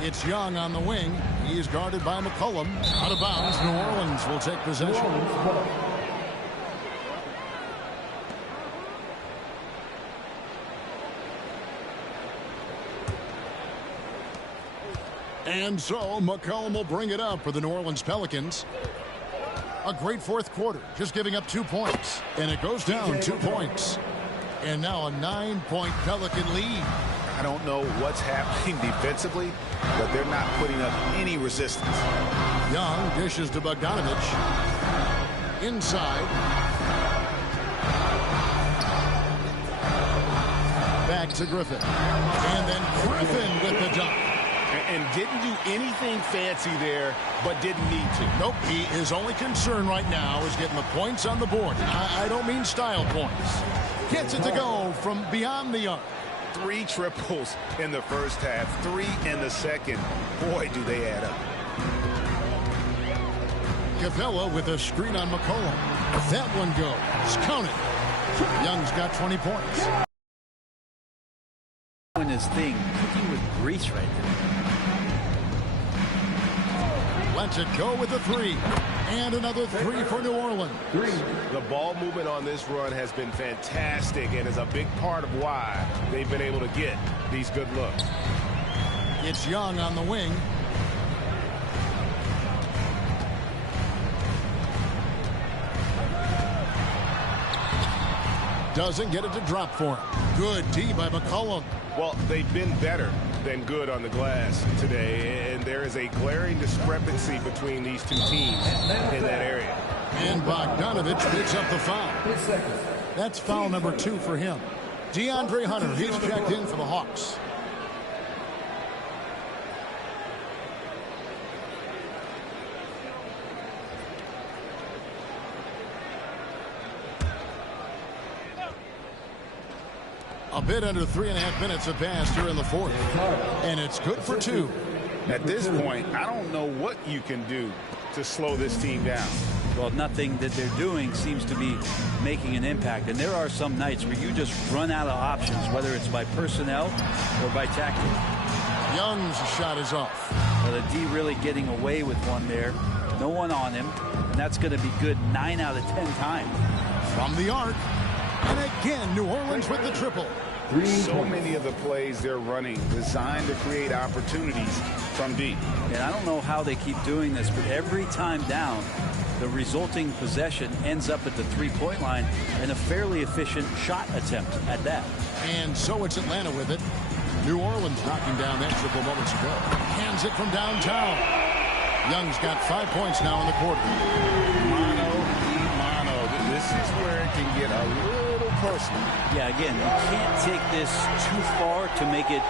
It's Young on the wing. He's guarded by McCollum. Out of bounds. New Orleans will take possession. And so McCollum will bring it up for the New Orleans Pelicans. A great fourth quarter, just giving up 2 points. And it goes down 2 points. And now a 9-point Pelican lead. I don't know what's happening defensively, but they're not putting up any resistance. Young dishes to Bogdanovich. Inside. Back to Griffin. And then Griffin with the dunk. And didn't do anything fancy there, but didn't need to. Nope, his only concern right now is getting the points on the board. I don't mean style points. Gets it to go from beyond the arc. 3 triples in the first half, 3 in the second. Boy, do they add up. Capella with a screen on McCollum. That one goes. Count it. Young's got 20 points. Doing his thing, cooking with grease right there. Lets it go with a 3. And another 3 for New Orleans. The ball movement on this run has been fantastic and is a big part of why they've been able to get these good looks. It's Young on the wing. Doesn't get it to drop for him. Good D by McCollum. Well, they've been better than good on the glass today, and there is a glaring discrepancy between these two teams in that area. And Bogdanovich picks up the foul. That's foul number 2 for him. DeAndre Hunter, he's checked in for the Hawks. A bit under 3.5 minutes have passed here in the fourth. And it's good for 2. At this point, I don't know what you can do to slow this team down. Well, nothing that they're doing seems to be making an impact. And there are some nights where you just run out of options, whether it's by personnel or by tactic. Young's shot is off. Well, the D really getting away with one there. No one on him. And that's going to be good 9 out of 10 times. From the arc. And again, New Orleans with the triple. So many of the plays they're running designed to create opportunities from deep. And I don't know how they keep doing this, but every time down, the resulting possession ends up at the three-point line and a fairly efficient shot attempt at that. And so it's Atlanta with it. New Orleans knocking down that triple moments ago. Hands it from downtown. Young's got 5 points now in the quarter. Mano y mano. This is where it can get a little personal. Yeah, again, you can't take this too far to make it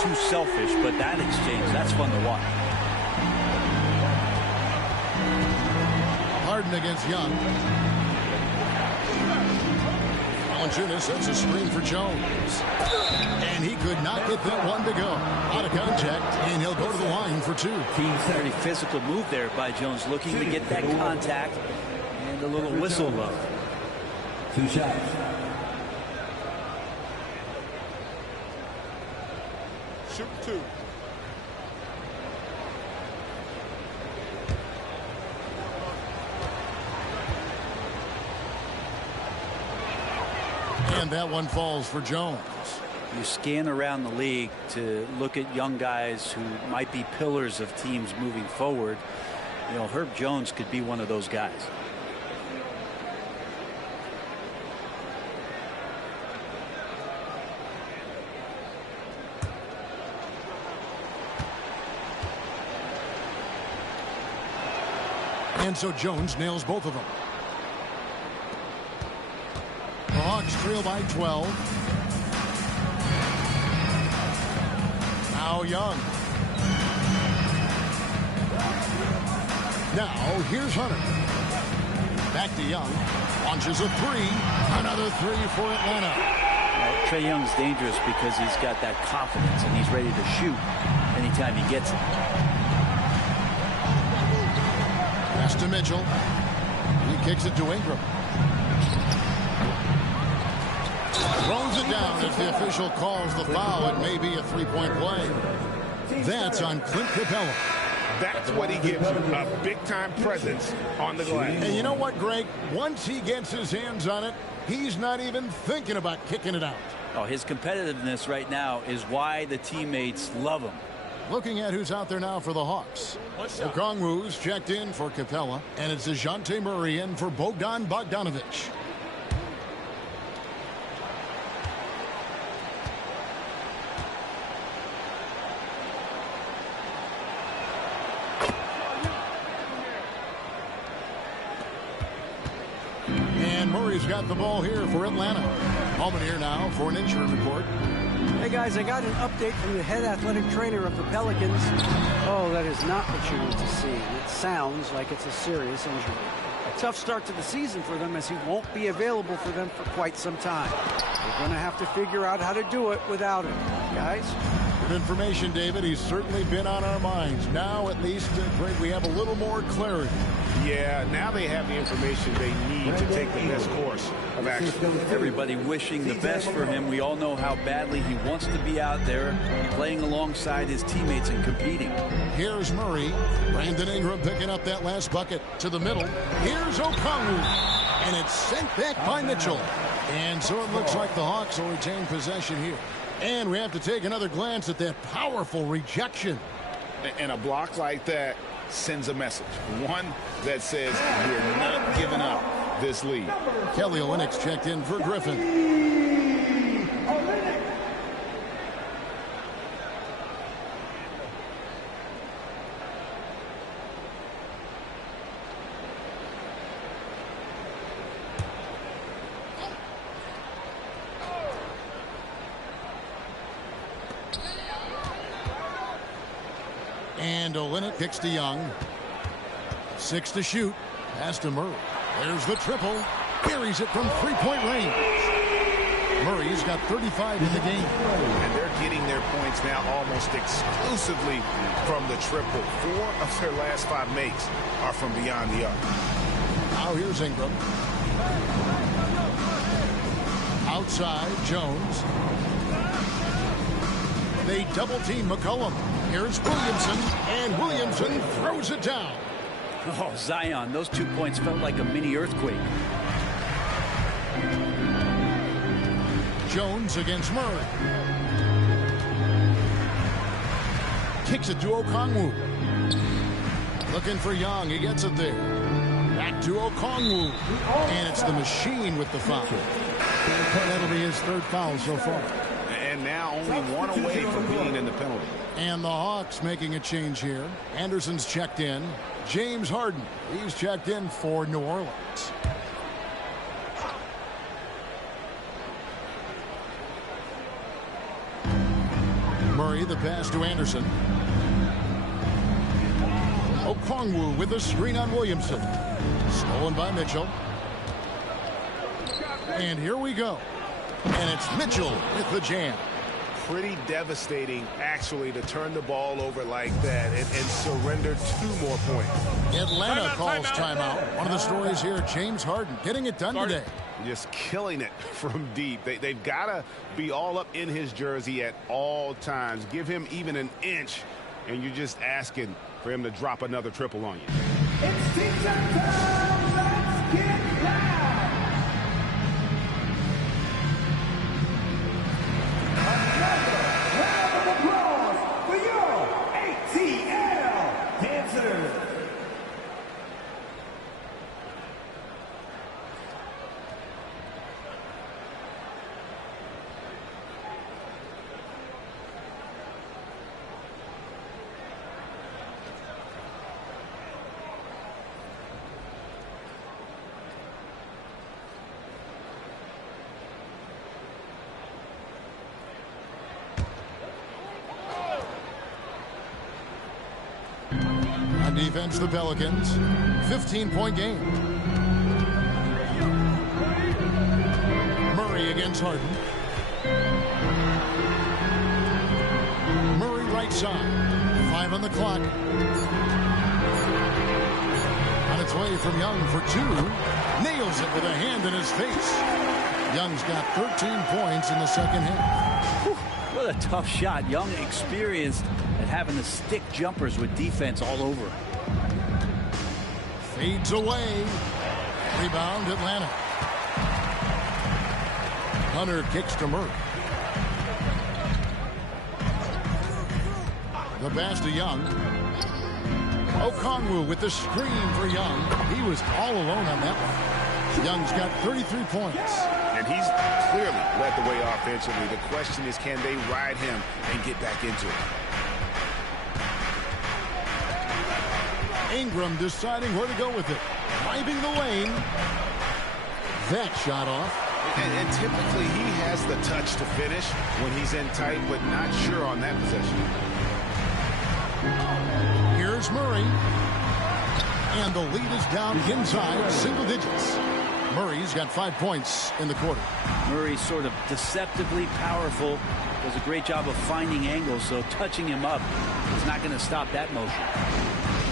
too selfish, but that exchange, that's fun to watch. Harden against Young. Valanciunas sets a screen for Jones. And he could not get that one to go. Out of contact, and he'll go to the line for 2. Pretty physical move there by Jones, looking to get that contact and a little whistle low. 2 shots. Shoot 2. And that one falls for Jones. You scan around the league to look at young guys who might be pillars of teams moving forward. You know, Herb Jones could be one of those guys. And so Jones nails both of them. The Hawks trail by 12. Now Young. Now here's Hunter. Back to Young. Launches a 3. Another 3 for Atlanta. Trae Young's dangerous because he's got that confidence and he's ready to shoot anytime he gets it. Pass to Mitchell. He kicks it to Ingram. Throws it down as the official calls the foul. It may be a three-point play. That's on Clint Capella. That's what he gives you, a big-time presence on the glass. And you know what, Greg? Once he gets his hands on it, he's not even thinking about kicking it out. Oh, his competitiveness right now is why the teammates love him. Looking at who's out there now for the Hawks. Okongwu's checked in for Capella, and it's DeJounte Murray in for Bogdan Bogdanovic. And Murray's got the ball here for Atlanta. Holman here now for an injury report. Hey guys, I got an update from the head athletic trainer of the Pelicans. Oh, that is not what you need to see. It sounds like it's a serious injury. A tough start to the season for them as he won't be available for them for quite some time. We're going to have to figure out how to do it without him, guys. Good information, David. He's certainly been on our minds. Now, at least, Greg, we have a little more clarity. Yeah, now they have the information they need to take the best course of action. Everybody wishing the best for him. We all know how badly he wants to be out there playing alongside his teammates and competing. Here's Murray. Brandon Ingram picking up that last bucket to the middle. Here's Okongwu. And it's sent back by Mitchell. And so it looks like the Hawks will retain possession here. And we have to take another glance at that powerful rejection. And a block like that sends a message. One that says we're not giving up this lead. Kelly Olynyk's checked in for Griffin. And Olynyk kicks to Young. 6 to shoot. Pass to Murray. There's the triple. Carries it from three-point range. Murray's got 35 in the game. And they're getting their points now almost exclusively from the triple. 4 of their last 5 makes are from beyond the arc. Now here's Ingram. Outside, Jones. They double-team McCollum. Here's Williamson, and Williamson throws it down. Oh, Zion, those 2 points felt like a mini earthquake. Jones against Murray. Kicks it to Okongwu. Looking for Young. He gets it there. Back to Okongwu. And it's the machine with the foul. That'll be his 3rd foul so far. And now only 1 away from being in the penalty. And the Hawks making a change here. Anderson's checked in. James Harden. He's checked in for New Orleans. Murray, the pass to Anderson. Okongwu with a screen on Williamson. Stolen by Mitchell. And here we go. And it's Mitchell with the jam. Pretty devastating, actually, to turn the ball over like that and surrender 2 more points. Atlanta calls timeout. One of the stories here, James Harden getting it done today. Just killing it from deep. They've got to be all up in his jersey at all times. Give him even an inch, and you're just asking for him to drop another triple on you. It's team time. Let's get loud. Another round of applause for your ATL dancers. On defense, the Pelicans. 15-point game. Murray against Harden. Murray right side. 5 on the clock. On its way from Young for 2. Nails it with a hand in his face. Young's got 13 points in the second half. Whew, what a tough shot. Young experienced at having to stick jumpers with defense all over. Fades away. Rebound, Atlanta. Hunter kicks to Murray. The pass to Young. Okongwu with the screen for Young. He was all alone on that one. Young's got 33 points. And he's clearly led the way offensively. The question is, can they ride him and get back into it? Ingram deciding where to go with it. Driving the lane. That shot off. And typically he has the touch to finish when he's in tight, but not sure on that possession. Here's Murray. And the lead is down inside single digits. Murray's got 5 points in the quarter. Murray's sort of deceptively powerful. Does a great job of finding angles, so touching him up is not going to stop that motion.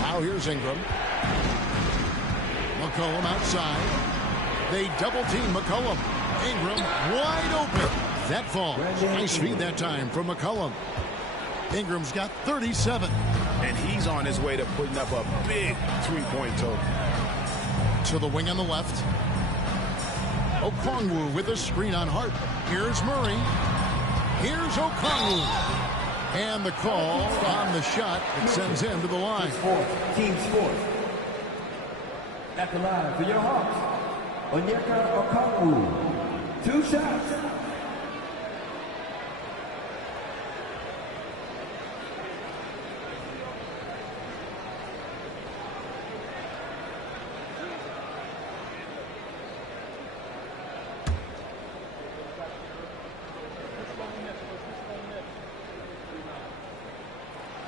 Now here's Ingram. McCollum outside. They double team McCollum. Ingram wide open. That falls. Nice feed that time from McCollum. Ingram's got 37. And he's on his way to putting up a big 3-point total. To the wing on the left. Okongwu with a screen on Hart. Here's Murray. Here's Okongwu. And the call on the shot that sends him to the line. Team sport. At the line for your Hawks, Onyeka Okongwu. 2 shots.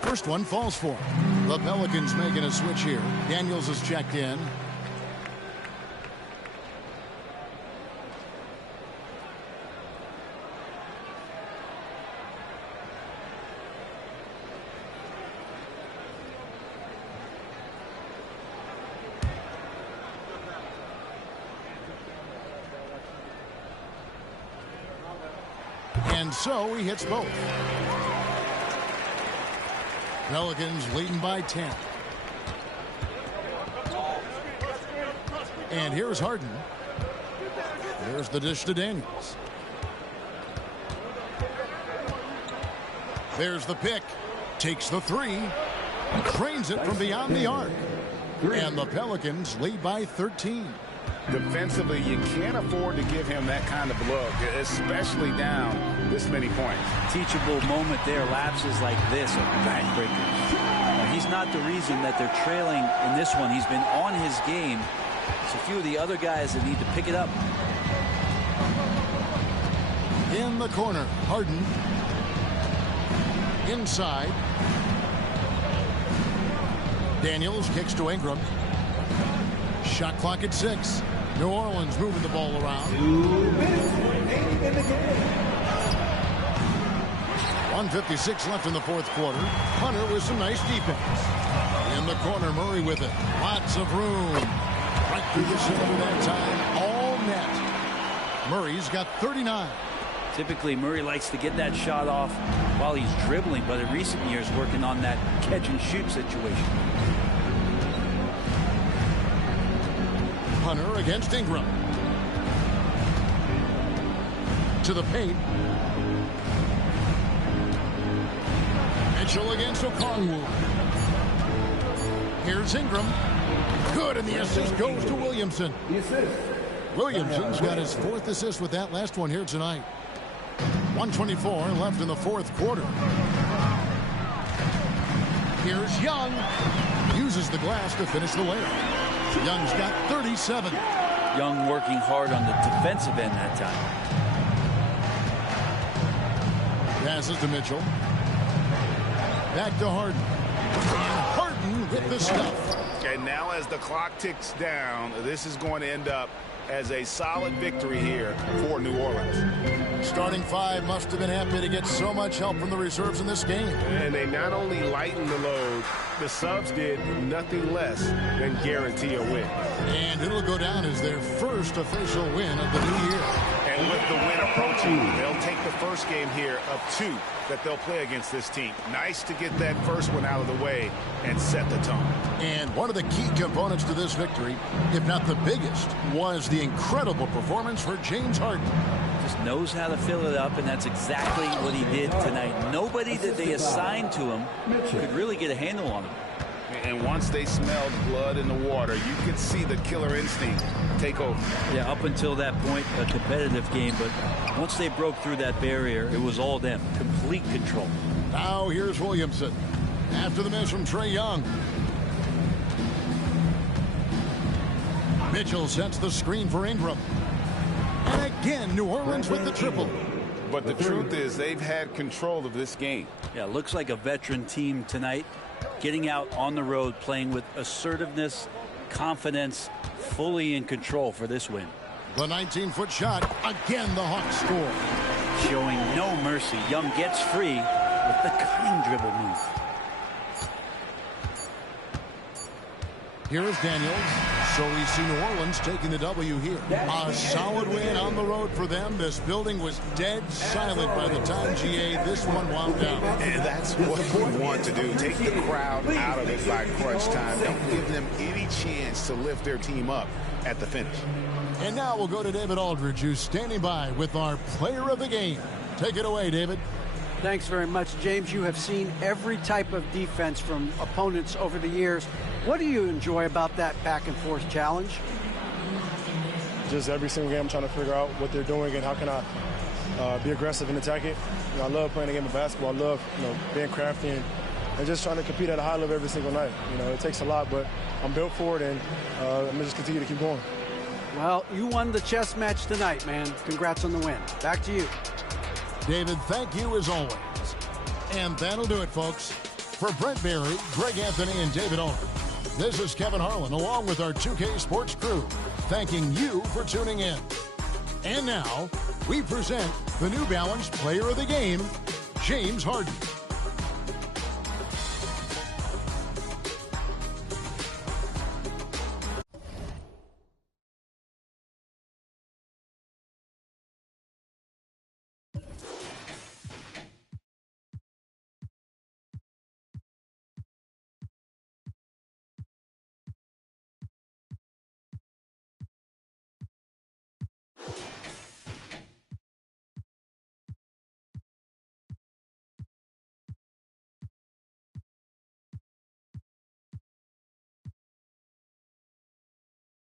First one falls for him. The Pelicans making a switch here. Daniels is checked in. And so he hits both. Pelicans leading by 10. And here's Harden. There's the dish to Daniels. There's the pick. Takes the three. Cranes it from beyond the arc. And the Pelicans lead by 13. Defensively, you can't afford to give him that kind of look, especially down this many points. Teachable moment there. Lapses like this are backbreakers. Now, he's not the reason that they're trailing in this one. He's been on his game. It's a few of the other guys that need to pick it up. In the corner, Harden. Inside. Daniels kicks to Ingram. Shot clock at 6. New Orleans moving the ball around. 1:56 left in the fourth quarter. Hunter with some nice defense. In the corner, Murray with it. Lots of room. Right through the center that time. All net. Murray's got 39. Typically, Murray likes to get that shot off while he's dribbling, but in recent years, working on that catch-and-shoot situation. Hunter against Ingram. To the paint. Mitchell against Okongwu. Here's Ingram. Good, and the assist goes to Williamson. Williamson's got his 4th assist with that last one here tonight. 1:24 left in the fourth quarter. Here's Young. Uses the glass to finish the layup. Young's got 37. Young working hard on the defensive end that time. Passes to Mitchell. Back to Harden. And Harden with the stuff. And now as the clock ticks down, this is going to end up as a solid victory here for New Orleans. Starting 5 must have been happy to get so much help from the reserves in this game. And they not only lightened the load, the subs did nothing less than guarantee a win. And it'll go down as their first official win of the new year. And with the win approaching, they'll take the first game here of 2 that they'll play against this team. Nice to get that first one out of the way and set the tone. And one of the key components to this victory, if not the biggest, was the incredible performance for James Harden. Just knows how to fill it up, and that's exactly what he did tonight. Nobody that they assigned to him could really get a handle on him. And once they smelled blood in the water, you could see the killer instinct take over. Yeah, up until that point, a competitive game, but once they broke through that barrier, it was all them. Complete control. Now here's Williamson. After the miss from Trae Young. Mitchell sets the screen for Ingram. And again, New Orleans with the triple. But the truth is, they've had control of this game. Yeah, looks like a veteran team tonight. Getting out on the road, playing with assertiveness, confidence, fully in control for this win. The 19-foot shot. Again, the Hawks score. Showing no mercy. Young gets free with the cutting dribble move. Here is Daniels. So we see New Orleans taking the W here. A solid win on the road for them. This building was dead silent by the time, GA, this one wound down. And that's what we want to do. Take the crowd out of it by crunch time. Don't give them any chance to lift their team up at the finish. And now we'll go to David Aldridge, who's standing by with our player of the game. Take it away, David. Thanks very much, James. You have seen every type of defense from opponents over the years. What do you enjoy about that back-and-forth challenge? Just every single game I'm trying to figure out what they're doing and how can I be aggressive and attack it. You know, I love playing the game of basketball. I love being crafty and just trying to compete at a high level every single night. You know, it takes a lot, but I'm built for it, and I'm going to just continue to keep going. Well, you won the chess match tonight, man. Congrats on the win. Back to you. David, thank you as always. And that'll do it, folks. For Brent Berry, Greg Anthony, and David Aldridge, this is Kevin Harlan, along with our 2K Sports crew, thanking you for tuning in. And now, we present the New Balance Player of the Game, James Harden.